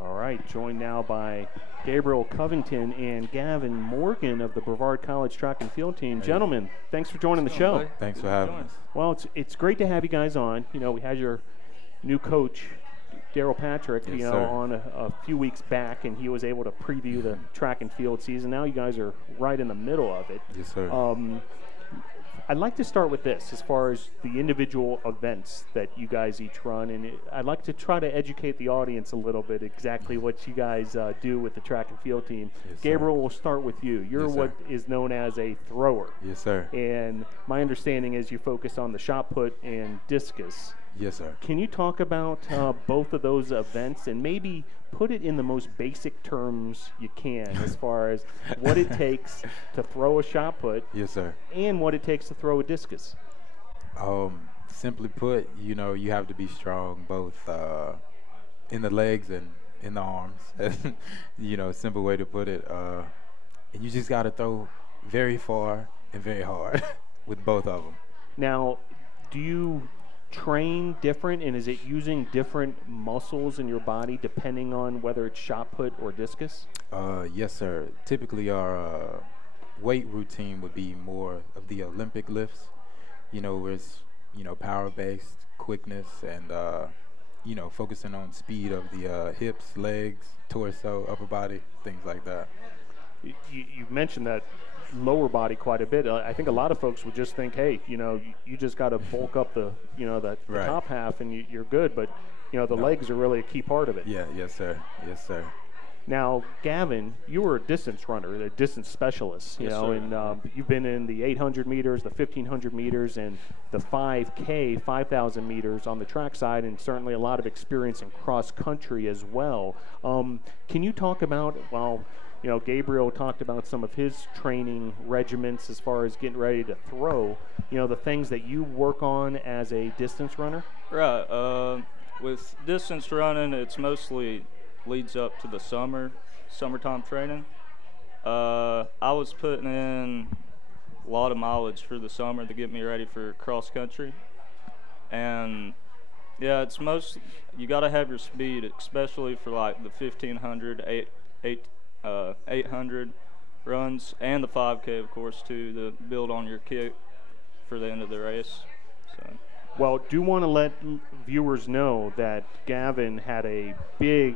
All right, joined now by Gabriel Covington and Gavin Morgan of the Brevard College track and field team. Hey. Gentlemen, thanks for joining the show. Thanks for having us. Well, it's great to have you guys on. We had your new coach, Daryl Patrick, yes, on a few weeks back, and he was able to preview the track and field season. Now you guys are right in the middle of it. Yes, sir. I'd like to start with this as far as the individual events that you guys each run, and I'd like to try to educate the audience a little bit exactly what you guys do with the track and field team. Yes, Gabriel, we'll start with you. You're yes, what is known as a thrower. Yes, sir. And my understanding is you focus on the shot put and discus. Yes, sir. Can you talk about both of those events and maybe put it in the most basic terms you can as far as what it takes to throw a shot put? Yes, sir. And what it takes to throw a discus? Simply put, you have to be strong both in the legs and in the arms. Simple way to put it. And you just got to throw very far and very hard with both of them. Now, do you train different, and is it using different muscles in your body depending on whether it's shot put or discus? Yes, sir. Typically our weight routine would be more of the Olympic lifts, where it's, power-based, quickness, and, focusing on speed of the hips, legs, torso, upper body, things like that. You mentioned that lower body quite a bit. I think a lot of folks would just think, hey, you just got to bulk up the right. top half and you're good. But, the legs are really a key part of it. Yeah, yes, sir. Yes, sir. Now, Gavin, you were a distance runner, a distance specialist, yes, sir. And you've been in the 800 meters, the 1,500 meters, and the 5K, 5,000 meters on the track side, and certainly a lot of experience in cross country as well. Can you talk about, Gabriel talked about some of his training regiments as far as getting ready to throw. The things that you work on as a distance runner. Right. With distance running, it's mostly leads up to the summertime training. I was putting in a lot of mileage for the summer to get me ready for cross country, and yeah, you got to have your speed, especially for like the 1500, 800 runs, and the 5K, of course, too, to build on your kick for the end of the race. So. Well, do want to let viewers know that Gavin had a big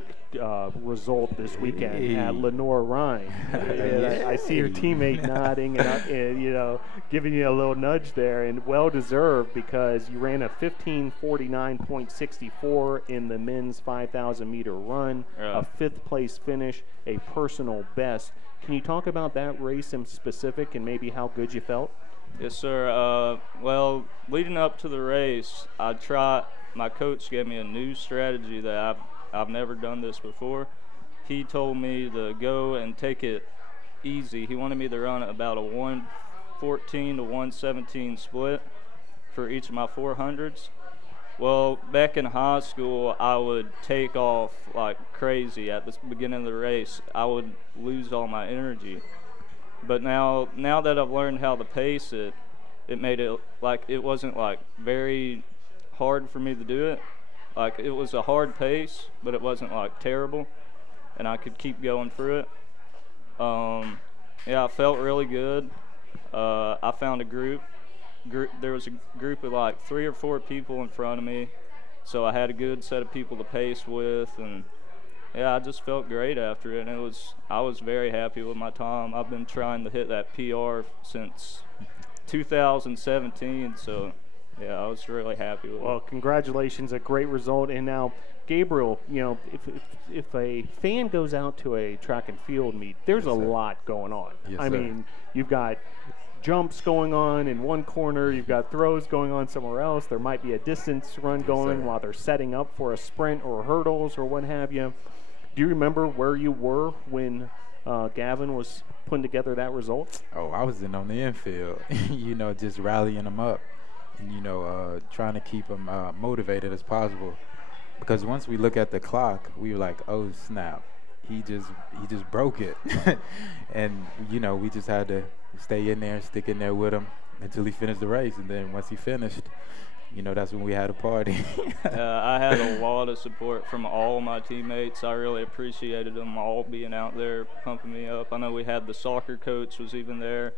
result this weekend at Lenore-Rhine. I see your teammate nodding and giving you a little nudge there, and well-deserved because you ran a 15:49.64 in the men's 5,000-meter run, a fifth-place finish, a personal best. Can you talk about that race in specific and maybe how good you felt? Yes, sir. Well, leading up to the race, my coach gave me a new strategy that I've never done this before. He told me to go and take it easy. He wanted me to run about a 114 to 117 split for each of my 400s. Well, back in high school, I would take off like crazy at the beginning of the race. I would lose all my energy. But now that I've learned how to pace it, it made it like it wasn't like very hard for me to do it. Like it was a hard pace, but it wasn't like terrible, and I could keep going through it. I felt really good. I found a group. There was a group of like 3 or 4 people in front of me, so I had a good set of people to pace with, and yeah, I just felt great after it, and I was very happy with my time. I've been trying to hit that PR since 2017, so yeah, I was really happy with it. Well, congratulations, a great result. And now, Gabriel, if a fan goes out to a track and field meet, there's a lot going on. Yes, I mean, you've got jumps going on in one corner, you've got throws going on somewhere else, there might be a distance run going while they're setting up for a sprint or hurdles or what have you. Do you remember where you were when Gavin was putting together that result? Oh, I was on the infield, just rallying them up and, trying to keep them motivated as possible. Because once we look at the clock, we were like, oh, snap. He just broke it. And, we just had to stay in there, stick in there with him until he finished the race. And then once he finished, that's when we had a party. I had a lot of support from all my teammates. I really appreciated them all being out there pumping me up. I know we had the soccer coach was even there.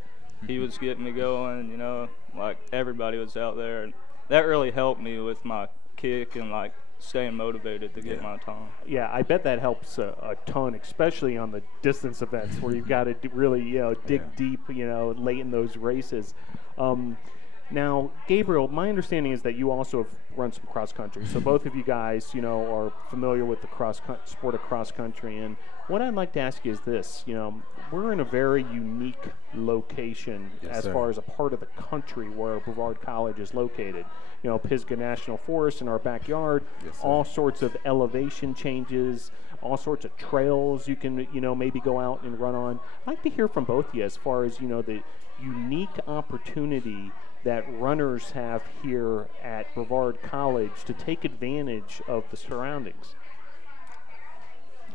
He was getting me going, like everybody was out there. And that really helped me with my kick and like staying motivated to get my time. Yeah, I bet that helps a ton, especially on the distance events where you've got to really, dig deep, late in those races. Now, Gabriel, my understanding is that you also have run some cross country. So both of you guys, are familiar with the sport of cross country. And what I'd like to ask you is this: we're in a very unique location as far as a part of the country where Brevard College is located. Pisgah National Forest in our backyard, all sorts of elevation changes, all sorts of trails you can, maybe go out and run on. I'd like to hear from both of you as far as, the unique opportunity that runners have here at Brevard College to take advantage of the surroundings.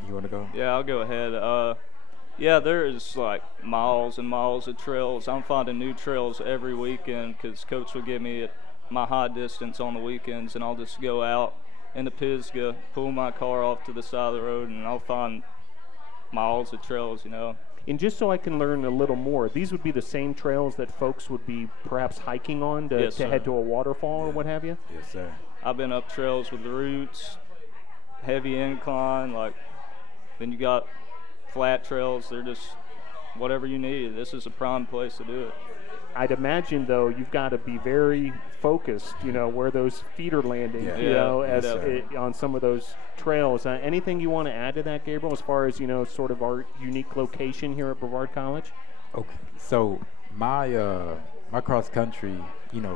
You want to go? Yeah, I'll go ahead. There is like miles and miles of trails. I'm finding new trails every weekend because Coach will give me my high distance on the weekends, and I'll just go out into Pisgah, pull my car off to the side of the road, and I'll find miles of trails, And just so I can learn a little more, these would be the same trails that folks would be perhaps hiking on to head to a waterfall or what have you? Yes, sir. I've been up trails with the roots, heavy incline, then you got flat trails. They're just whatever you need. This is a prime place to do it. I'd imagine, though, you've got to be very focused, where those feet are landing, on some of those trails. Anything you want to add to that, Gabriel, as far as, sort of our unique location here at Brevard College? Okay, so my cross country,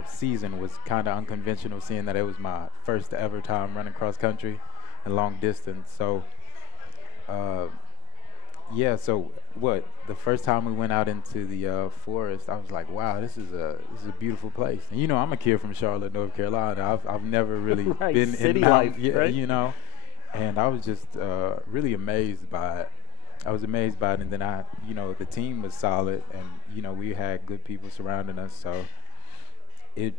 season was kind of unconventional, seeing that it was my first ever time running cross country and long distance. So Yeah, so the first time we went out into the forest, I was like, wow, this is a beautiful place. And you know, I'm a kid from Charlotte, North Carolina. I've never really Right, been city in life, mountain, yeah, right? you know. And I was just really amazed by it. I was amazed by it, and then the team was solid, and we had good people surrounding us, so it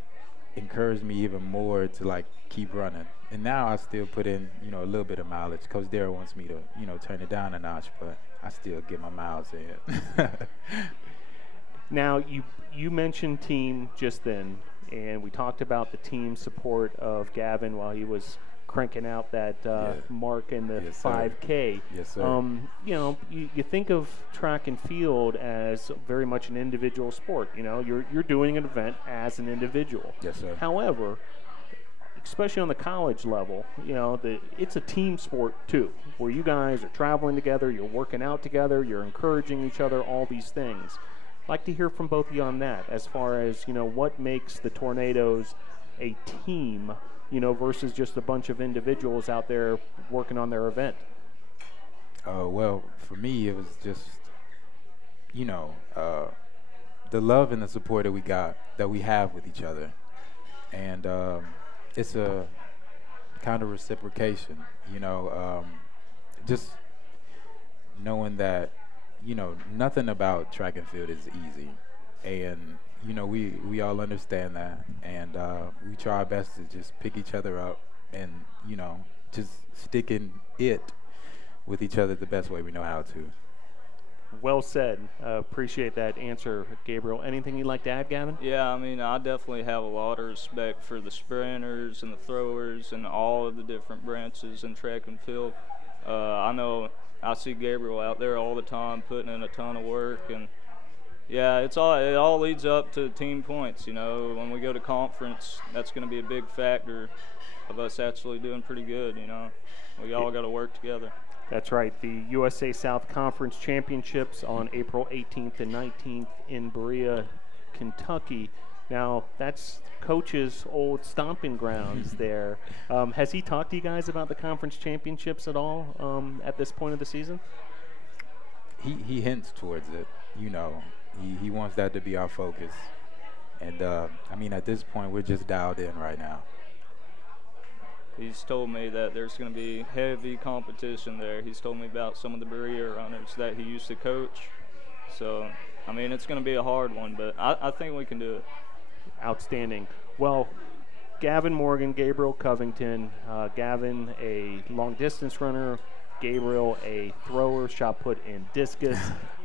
encouraged me even more to like keep running. And now I still put in, a little bit of mileage. Coach Darrell wants me to, turn it down a notch, but I still get my miles in. Now, you mentioned team just then, and we talked about the team support of Gavin while he was cranking out that mark in the Yes, sir. 5K. Yes, sir. You think of track and field as very much an individual sport. You're doing an event as an individual. Yes, sir. However, especially on the college level, it's a team sport too, where you guys are traveling together, you're working out together, you're encouraging each other, all these things. I'd like to hear from both of you on that, as far as, what makes the Tornadoes a team, versus just a bunch of individuals out there working on their event. Well, for me, it was just, the love and the support that we have with each other. And it's a kind of reciprocation, just knowing that, nothing about track and field is easy. And, we all understand that. And we try our best to just pick each other up and, just stick in it with each other the best way we know how to. Well said. Appreciate that answer, Gabriel. Anything you'd like to add, Gavin? Yeah, I definitely have a lot of respect for the sprinters and the throwers and all of the different branches in track and field. I know I see Gabriel out there all the time putting in a ton of work, and yeah, it all leads up to team points. When we go to conference, that's going to be a big factor of us actually doing pretty good. We all got to work together. That's right. The USA South Conference Championships on April 18th and 19th in Berea, Kentucky. Now, that's Coach's old stomping grounds there. Has he talked to you guys about the conference championships at all at this point of the season? He hints towards it. He wants that to be our focus. And, at this point, we're just dialed in right now. He's told me that there's going to be heavy competition there. He's told me about some of the Berea runners that he used to coach. So, it's going to be a hard one, but I think we can do it. Outstanding. Well, Gavin Morgan, Gabriel Covington, Gavin, a long-distance runner, Gabriel, a thrower, shot put, and discus.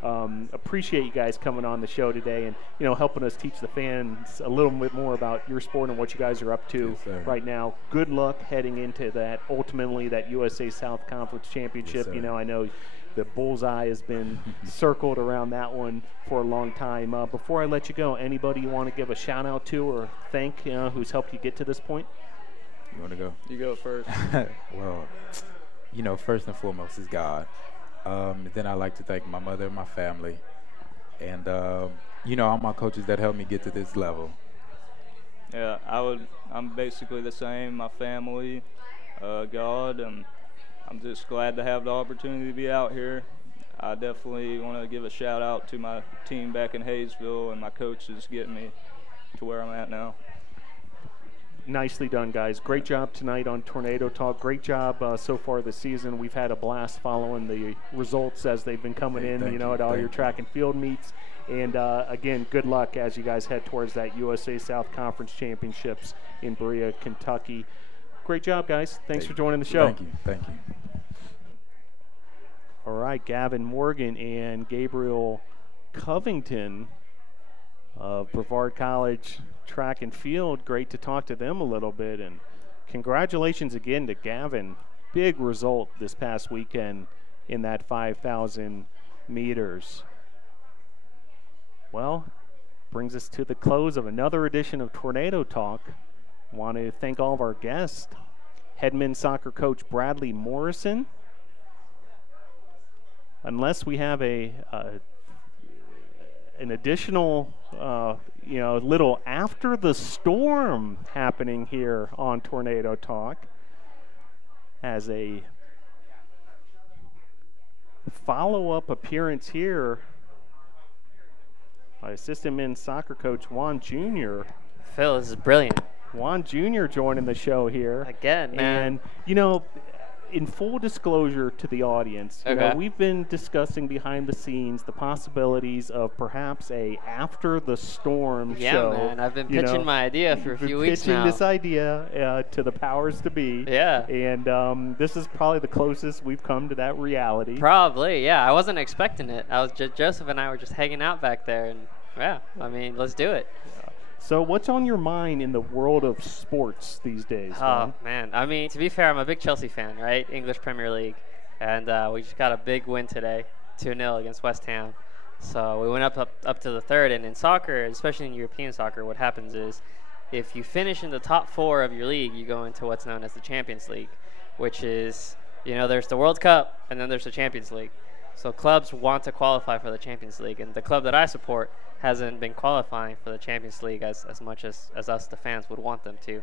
Appreciate you guys coming on the show today and, helping us teach the fans a little bit more about your sport and what you guys are up to right now. Good luck heading into that, ultimately, that USA South Conference Championship. Yes, I know the bullseye has been circled around that one for a long time. Before I let you go, anybody you want to give a shout-out to or thank who's helped you get to this point? You want to go? You go first. Well, first and foremost is God. Then I like to thank my mother and my family. And, all my coaches that helped me get to this level. Yeah, I'm basically the same. My family, God, and I'm just glad to have the opportunity to be out here. I definitely want to give a shout out to my team back in Hayesville and my coaches getting me to where I'm at now. Nicely done, guys. Great job tonight on Tornado Talk. Great job so far this season. We've had a blast following the results as they've been coming in, at all your track and field meets. And, again, good luck as you guys head towards that USA South Conference Championships in Berea, Kentucky. Great job, guys. Thanks for joining the show. Thank you. All right, Gavin Morgan and Gabriel Covington of Brevard College Track and Field. Great to talk to them a little bit. And congratulations again to Gavin. Big result this past weekend in that 5,000 meters. Well, brings us to the close of another edition of Tornado Talk. Want to thank all of our guests. Head men's soccer coach Bradley Morrison. Unless we have an additional, little after the storm happening here on Tornado Talk, as a follow-up appearance here by assistant men's soccer coach Juan Jr. Phil, this is brilliant. Juan Jr. joining the show here. Again, man. And, you know, in full disclosure to the audience, you know, we've been discussing behind the scenes the possibilities of perhaps a after the storm show. Yeah, man. I've been pitching my idea for a few weeks now. Pitching this idea to the powers to be. Yeah. And this is probably the closest we've come to that reality. Probably, yeah. I wasn't expecting it. I was Joseph and I were just hanging out back there, and yeah, I mean, let's do it. So what's on your mind in the world of sports these days? Oh, man. I mean, to be fair, I'm a big Chelsea fan, right? English Premier League. And we just got a big win today, 2-0 against West Ham. So we went up to the third. And in soccer, especially in European soccer, what happens is if you finish in the top 4 of your league, you go into what's known as the Champions League, which is, you know, there's the World Cup and then there's the Champions League. So clubs want to qualify for the Champions League. And the club that I support hasn't been qualifying for the Champions League as much as us, the fans, would want them to.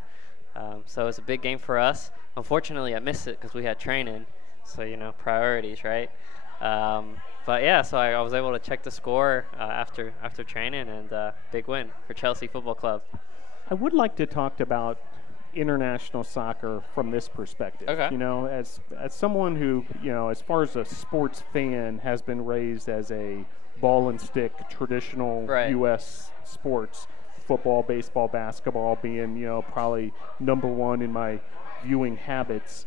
So it's a big game for us. Unfortunately, I missed it because we had training. So, you know, priorities, right? But, yeah, so I was able to check the score after training, and big win for Chelsea Football Club. I would like to talk about international soccer from this perspective. Okay. You know, as someone who, you know, as far as a sports fan, has been raised as a ball and stick traditional U.S. sports, football, baseball, basketball being, you know, probably number one in my viewing habits.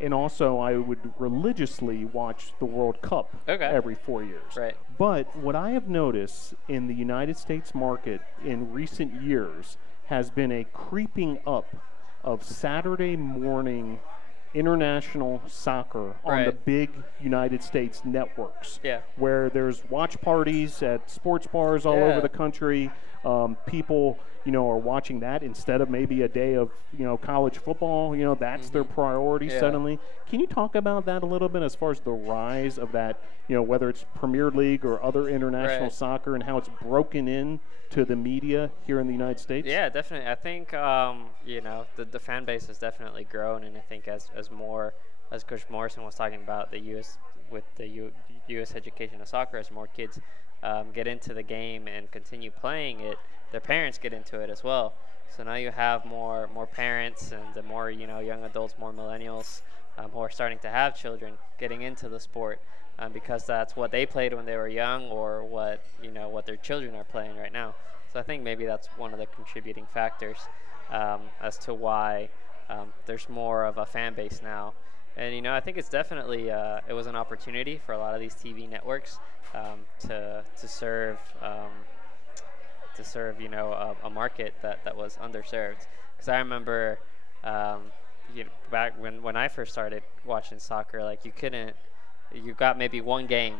And also I would religiously watch the World Cup every 4 years. Right. But what I have noticed in the United States market in recent years has been a creeping up of Saturday morning international soccer on the big United States networks, where there's watch parties at sports bars all over the country. People, you know, are watching that instead of maybe a day of, you know, college football. You know, that's their priority suddenly. Can you talk about that a little bit as far as the rise of that, you know, whether it's Premier League or other international soccer, and how it's broken in to the media here in the United States? Yeah, definitely. I think, you know, the fan base has definitely grown, and I think as Coach Morrison was talking about, the U.S. with the U.S. education of soccer, as more kids get into the game and continue playing it, their parents get into it as well. So now you have more parents and the more, you know, young adults, more millennials who are starting to have children getting into the sport because that's what they played when they were young, or what, you know, what their children are playing right now. So I think maybe that's one of the contributing factors as to why there's more of a fan base now. And, you know, I think it's definitely it was an opportunity for a lot of these TV networks to serve you know, a market that was underserved. Because I remember you know, back when I first started watching soccer, like you got maybe one game,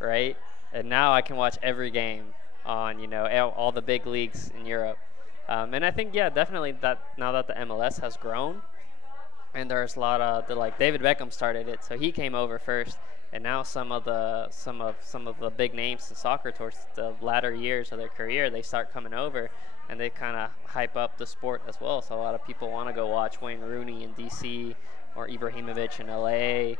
right? And now I can watch every game on, you know, all the big leagues in Europe. And I think, yeah, definitely that now that the MLS has grown, and there's a lot of like David Beckham started it, so he came over first, and now some of the big names in soccer towards the latter years of their career, they start coming over, and they kind of hype up the sport as well. So a lot of people want to go watch Wayne Rooney in DC, or Ibrahimovic in LA,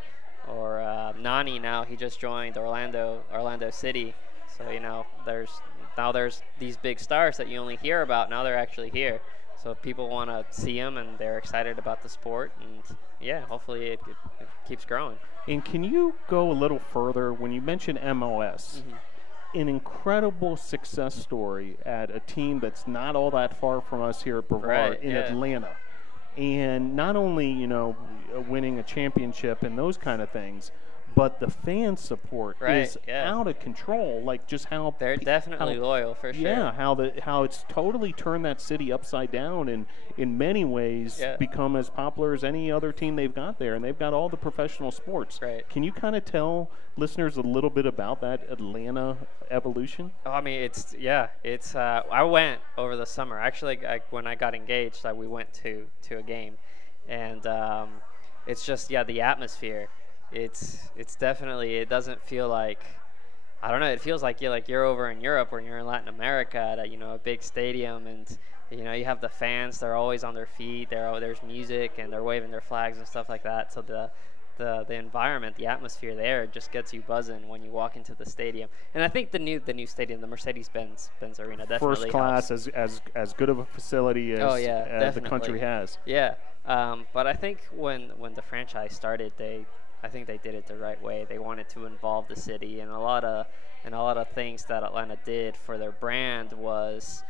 or Nani now, he just joined Orlando City. So, you know, there's these big stars that you only hear about. Now they're actually here. So people want to see them, and they're excited about the sport. And, yeah, hopefully it keeps growing. And can you go a little further? When you mention MLS, an incredible success story at a team that's not all that far from us here at Brevard in Atlanta. And not only, you know, winning a championship and those kind of things, but the fan support is out of control. Like, just how they're definitely loyal, for sure. Yeah, how it's totally turned that city upside down, and in many ways become as popular as any other team they've got there, and they've got all the professional sports. Right. Can you kind of tell listeners a little bit about that Atlanta evolution? Oh, I mean, it's I went over the summer. Actually, when I got engaged, we went to a game, and it's just the atmosphere. It's definitely, it doesn't feel like, I don't know, it feels like you're over in Europe, or you're in Latin America at a big stadium, and you have the fans, they're always on their feet, there's music, and they're waving their flags and stuff like that. So the the environment, the atmosphere there just gets you buzzing when you walk into the stadium. And I think the new stadium, the Mercedes-Benz Arena, definitely First class, helps. as good of a facility as, as the country has. Yeah, but I think when the franchise started, I think they did it the right way. They wanted to involve the city, and a lot of things that Atlanta did for their brand was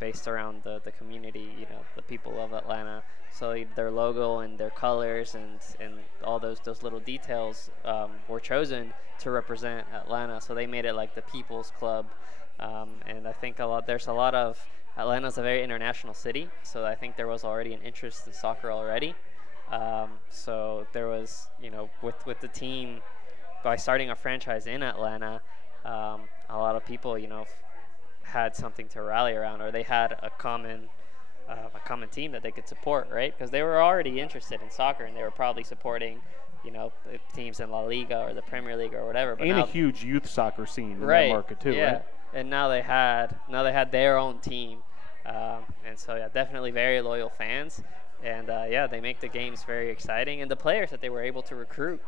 based around the community, the people of Atlanta. So their logo and their colors and all those little details were chosen to represent Atlanta. So they made it like the People's Club, and I think there's a lot of Atlanta's a very international city, so I think there was already an interest in soccer already. So there was, with the team, by starting a franchise in Atlanta, a lot of people, had something to rally around, or they had a common team that they could support, right? Because they were already interested in soccer, and they were probably supporting, teams in La Liga or the Premier League or whatever. But and a huge youth soccer scene in right, that market too, yeah. right? And now they had their own team, and so yeah, definitely very loyal fans, and they make the games very exciting, and the players that they were able to recruit.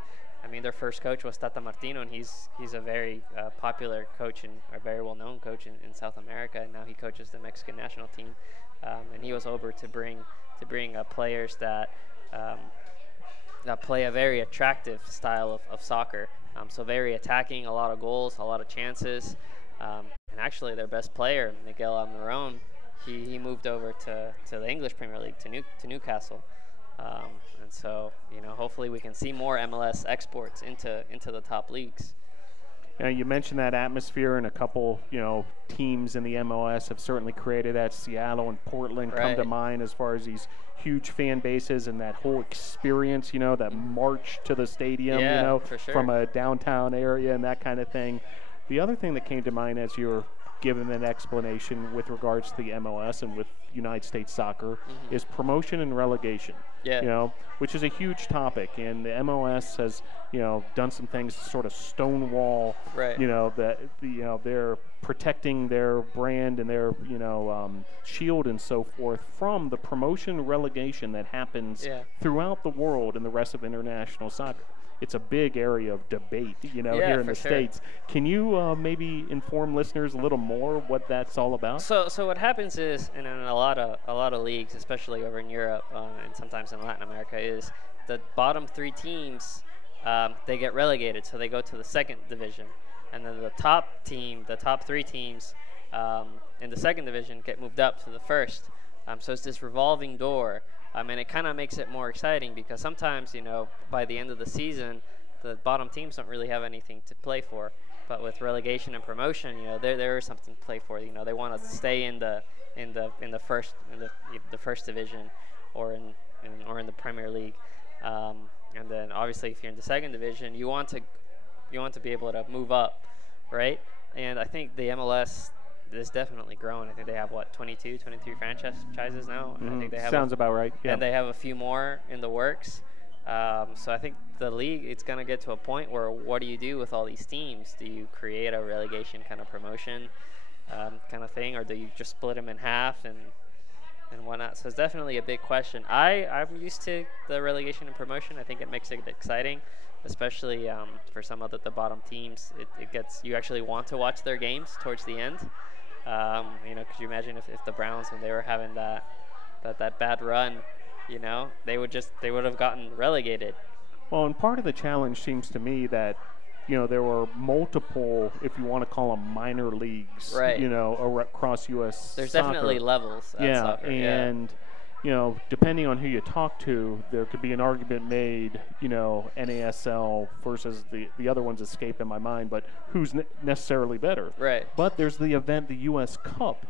I mean, their first coach was Tata Martino, and he's a very popular coach and a very well-known coach in South America, and now he coaches the Mexican national team. And he was over to bring players that play a very attractive style of soccer. So very attacking, a lot of goals, a lot of chances. And actually, their best player, Miguel Almiron, he moved over to the English Premier League, to Newcastle. And so, hopefully we can see more MLS exports into the top leagues. You mentioned that atmosphere, and a couple, teams in the MLS have certainly created that. Seattle and Portland come to mind as far as these huge fan bases and that whole experience, that march to the stadium, for sure, from a downtown area and that kind of thing. The other thing that came to mind as you were given an explanation with regards to the MLS and with United States soccer is promotion and relegation. Yeah. Which is a huge topic, and the MLS has, done some things to sort of stonewall, right. That they're protecting their brand and their, shield and so forth from the promotion and relegation that happens throughout the world and the rest of international soccer. It's a big area of debate, here in the States. Can you maybe inform listeners a little more what that's all about? So what happens is, and in a lot of leagues, especially over in Europe and sometimes in Latin America, is the bottom three teams, they get relegated, so they go to the second division, and then the top three teams in the second division get moved up to the first. So it's this revolving door. And it kind of makes it more exciting because sometimes, by the end of the season, the bottom teams don't really have anything to play for. But with relegation and promotion, there is something to play for. They want to stay in the first division, or in the Premier League. And then obviously, if you're in the second division, you want to be able to move up, right? And I think the MLS is definitely growing. I think they have 23 franchises now. I think they have sounds about right. Yeah. And they have a few more in the works. So I think the league, it's going to get to a point where what do you do with all these teams? Do you create a relegation kind of promotion kind of thing, or do you just split them in half and whatnot? So it's definitely a big question. I'm used to the relegation and promotion. I think it makes it exciting, especially for some of the bottom teams. It gets you actually want to watch their games towards the end. Could you imagine if the Browns, when they were having that bad run, they would have gotten relegated. Well, and part of the challenge seems to me that, there were multiple, if you want to call them minor leagues, right. Across U.S. There's soccer. Definitely levels at soccer. And depending on who you talk to, there could be an argument made, NASL versus the other ones escape in my mind, but who's necessarily better. Right. But there's the event, the U.S. Cup,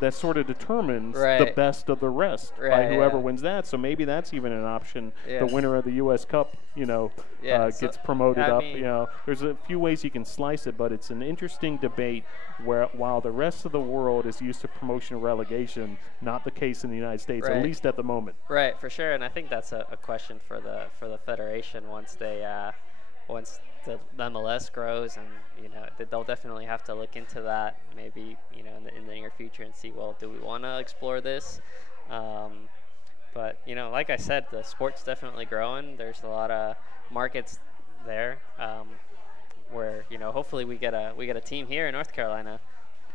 that sort of determines the right. best of the rest by whoever wins that. So maybe that's even an option. The winner of the U.S. Cup, gets promoted up. There's a few ways you can slice it, but it's an interesting debate where while the rest of the world is used to promotion and relegation, not the case in the United States, right. at least at the moment. Right, for sure. And I think that's a question for the federation once the MLS grows, and they'll definitely have to look into that maybe in the near future and see, well, do we want to explore this? But like I said, the sport's definitely growing. There's a lot of markets there, where hopefully we get a team here in North Carolina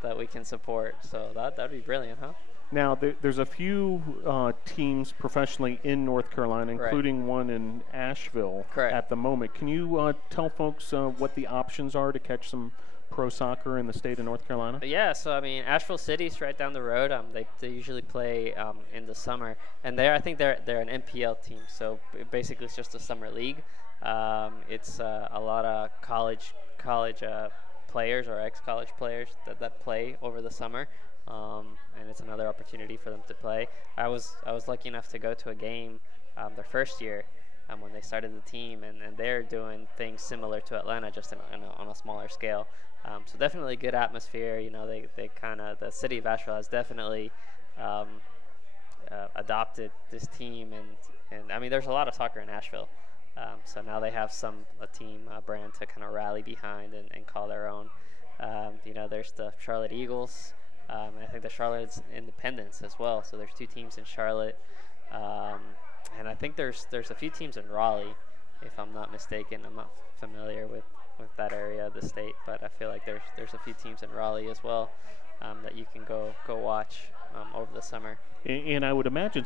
that we can support. So that'd be brilliant, huh? Now, there's a few teams professionally in North Carolina, including one in Asheville at the moment. Can you tell folks what the options are to catch some pro soccer in the state of North Carolina? Yeah, so I mean, Asheville City's right down the road. They usually play in the summer, and I think they're an NPL team. So basically, it's just a summer league. It's a lot of college players or ex-college players that play over the summer. And it's another opportunity for them to play. I was lucky enough to go to a game their first year when they started the team, and they're doing things similar to Atlanta, just on a smaller scale. So definitely good atmosphere. They kind of, the city of Asheville has definitely adopted this team, and I mean, there's a lot of soccer in Asheville. So now they have a team brand to kind of rally behind and call their own. There's the Charlotte Eagles. And I think the Charlotte's Independence as well. So there's two teams in Charlotte, and I think there's a few teams in Raleigh, if I'm not mistaken. I'm not familiar with that area of the state, but I feel like there's a few teams in Raleigh as well that you can go watch over the summer. And I would imagine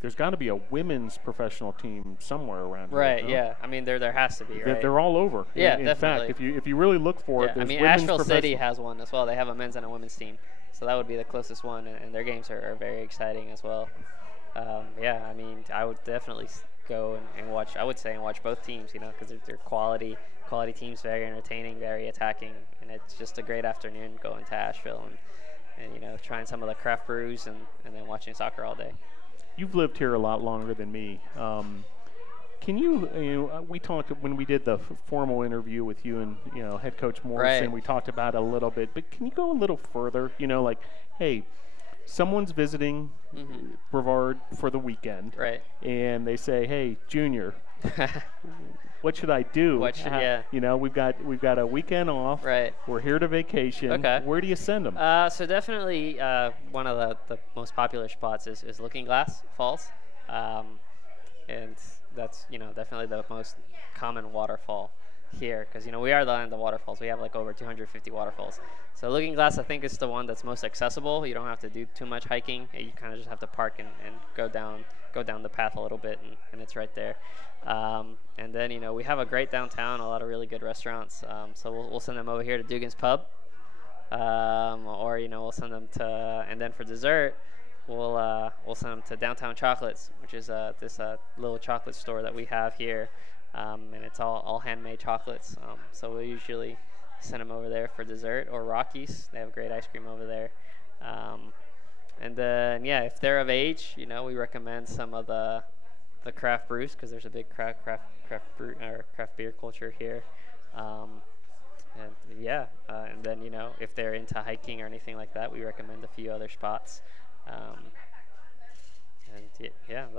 there's got to be a women's professional team somewhere around here. Right, yeah. I mean, there has to be, right? They're all over. Yeah, in definitely. fact, if you really look for it, there's women's Asheville City has one as well. They have a men's and a women's team. So that would be the closest one, and their games are very exciting as well. I mean, I would definitely go and watch. I would say and watch both teams, because they're quality teams, very entertaining, very attacking, and it's just a great afternoon going to Asheville and trying some of the craft brews and then watching soccer all day. You've lived here a lot longer than me. Can we talked when we did the formal interview with you and, head coach Morrison, we talked about it a little bit, but can you go a little further? Like, hey, someone's visiting Brevard for the weekend. Right. And they say, hey, Junior, what should I do? We've got a weekend off. Right. We're here to vacation. Okay. Where do you send them? So definitely one of the most popular spots is Looking Glass Falls, and that's definitely the most common waterfall here, because we are the land of waterfalls. We have like over 250 waterfalls. So Looking Glass, I think, is the one that's most accessible. You don't have to do too much hiking. You kind of just have to park and go down the path a little bit, and it's right there. And then we have a great downtown, a lot of really good restaurants. So we'll send them over here to Dugan's Pub, or we'll send them to, and then for dessert, we'll send them to Downtown Chocolates, which is this little chocolate store that we have here, and it's all handmade chocolates. So we'll usually send them over there for dessert, or Rockies. They have great ice cream over there. And then if they're of age, we recommend some of the craft brews, because there's a big craft beer culture here. And then if they're into hiking or anything like that, we recommend a few other spots.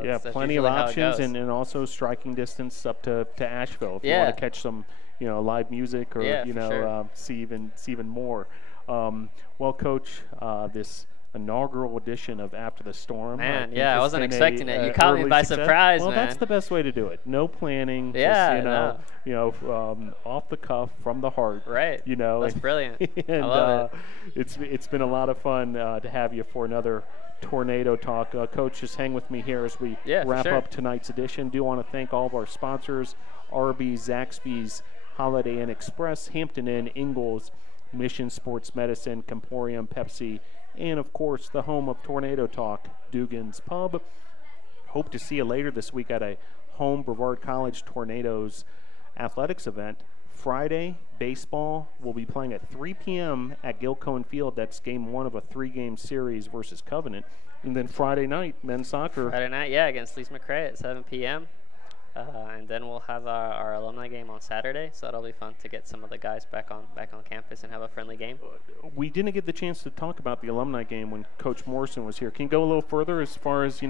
That's plenty of options, and also striking distance up to Asheville if you want to catch some live music or see even more. Well, Coach, this inaugural edition of After the Storm. Man, I wasn't expecting it. You caught me by surprise, man. Well, that's the best way to do it. No planning. Just, off the cuff, from the heart. Right. That's brilliant. And I love it. It's been a lot of fun to have you for another Tornado Talk. Coach, just hang with me here as we wrap up tonight's edition. Do want to thank all of our sponsors: Arby's, Zaxby's, Holiday Inn Express, Hampton Inn, Ingalls, Mission Sports Medicine, Comporium, Pepsi, and, of course, the home of Tornado Talk, Dugan's Pub. Hope to see you later this week at a home Brevard College Tornadoes athletics event. Friday, baseball will be playing at 3 p.m. at Gilcone Field. That's game one of a 3-game series versus Covenant. And then Friday night, men's soccer. Friday night, against Lees McRae at 7 p.m. And then we'll have our alumni game on Saturday, so that'll be fun to get some of the guys back on campus and have a friendly game. We didn't get the chance to talk about the alumni game when Coach Morrison was here. Can you go a little further as far as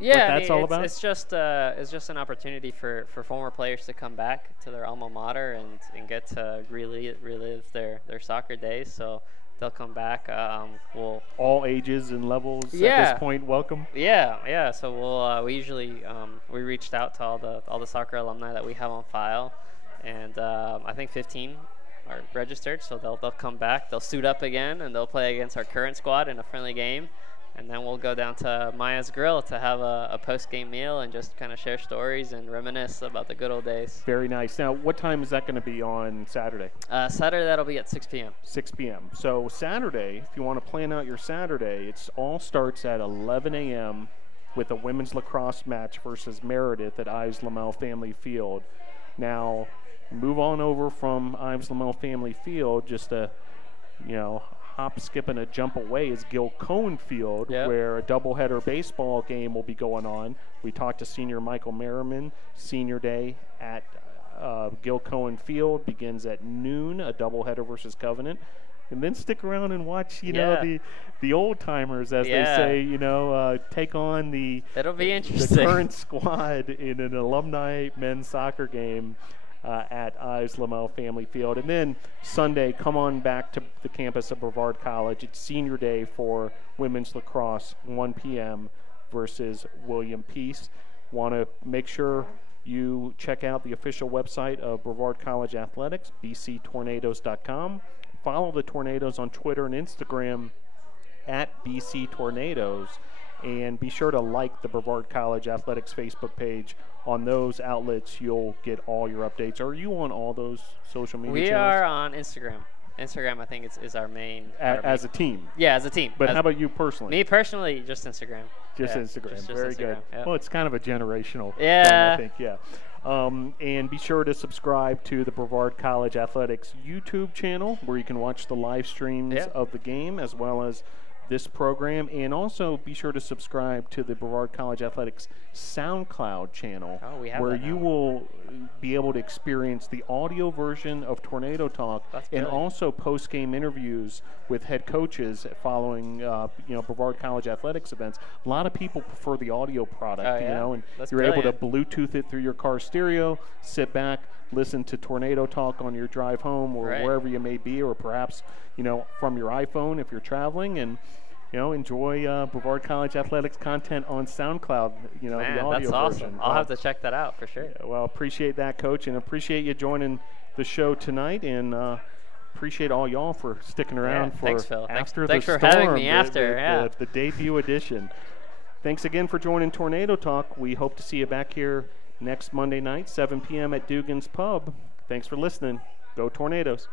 Yeah, that's all about? It's just an opportunity for former players to come back to their alma mater and get to relive their soccer days. So they'll come back. We'll all ages and levels at this point. Welcome. Yeah. So we usually we reached out to all the soccer alumni that we have on file, and I think 15 are registered. So they'll come back. They'll suit up again and they'll play against our current squad in a friendly game. And then we'll go down to Maya's Grill to have a post-game meal and just kind of share stories and reminisce about the good old days. Very nice. Now, what time is that going to be on Saturday? Saturday, that'll be at 6 p.m. 6 p.m. So Saturday, if you want to plan out your Saturday, it all starts at 11 a.m. with a women's lacrosse match versus Meredith at Ives Lamel Family Field. Now, move on over from Ives Lamel Family Field, just a, hop, skip, and a jump away is Gil Cohen Field, where a doubleheader baseball game will be going on. We talked to senior Michael Merriman. Senior day at Gil Cohen Field begins at noon, a doubleheader versus Covenant. And then stick around and watch, the old timers, as they say, take on It'll be interesting. The current squad in an alumni men's soccer game at Ives Lamel Family Field. And then Sunday, come on back to the campus of Brevard College. It's senior day for women's lacrosse, 1 p.m. versus William Peace. Want to make sure you check out the official website of Brevard College Athletics, bctornadoes.com. Follow the Tornadoes on Twitter and Instagram at BC Tornadoes. And be sure to like the Brevard College Athletics Facebook page. On those outlets, you'll get all your updates. Are you on all those social media channels? We are on Instagram. Instagram, I think, is our main. As a team? Yeah, as a team. But how about you personally? Me personally, just Instagram. Just Instagram. Just Very Instagram. good. Yep. Well, it's kind of a generational thing, I think. Yeah. And be sure to subscribe to the Brevard College Athletics YouTube channel, where you can watch the live streams of the game as well as this program. And also be sure to subscribe to the Brevard College Athletics SoundCloud channel, where you will be able to experience the audio version of Tornado Talk and also post-game interviews with head coaches following Brevard College Athletics events. A lot of people prefer the audio product, and you're able to Bluetooth it through your car stereo, sit back, listen to Tornado Talk on your drive home or wherever you may be, or perhaps from your iPhone if you're traveling, and enjoy Brevard College Athletics content on SoundCloud. The audio that's awesome. version. I'll have to check that out for sure. Yeah, well, appreciate that, Coach, and appreciate you joining the show tonight, and appreciate all y'all for sticking around for thanks, Phil. after thanks the for storm, having me after the debut edition. Thanks again for joining Tornado Talk. We hope to see you back here next Monday night, 7 p.m. at Dugan's Pub. Thanks for listening. Go Tornadoes.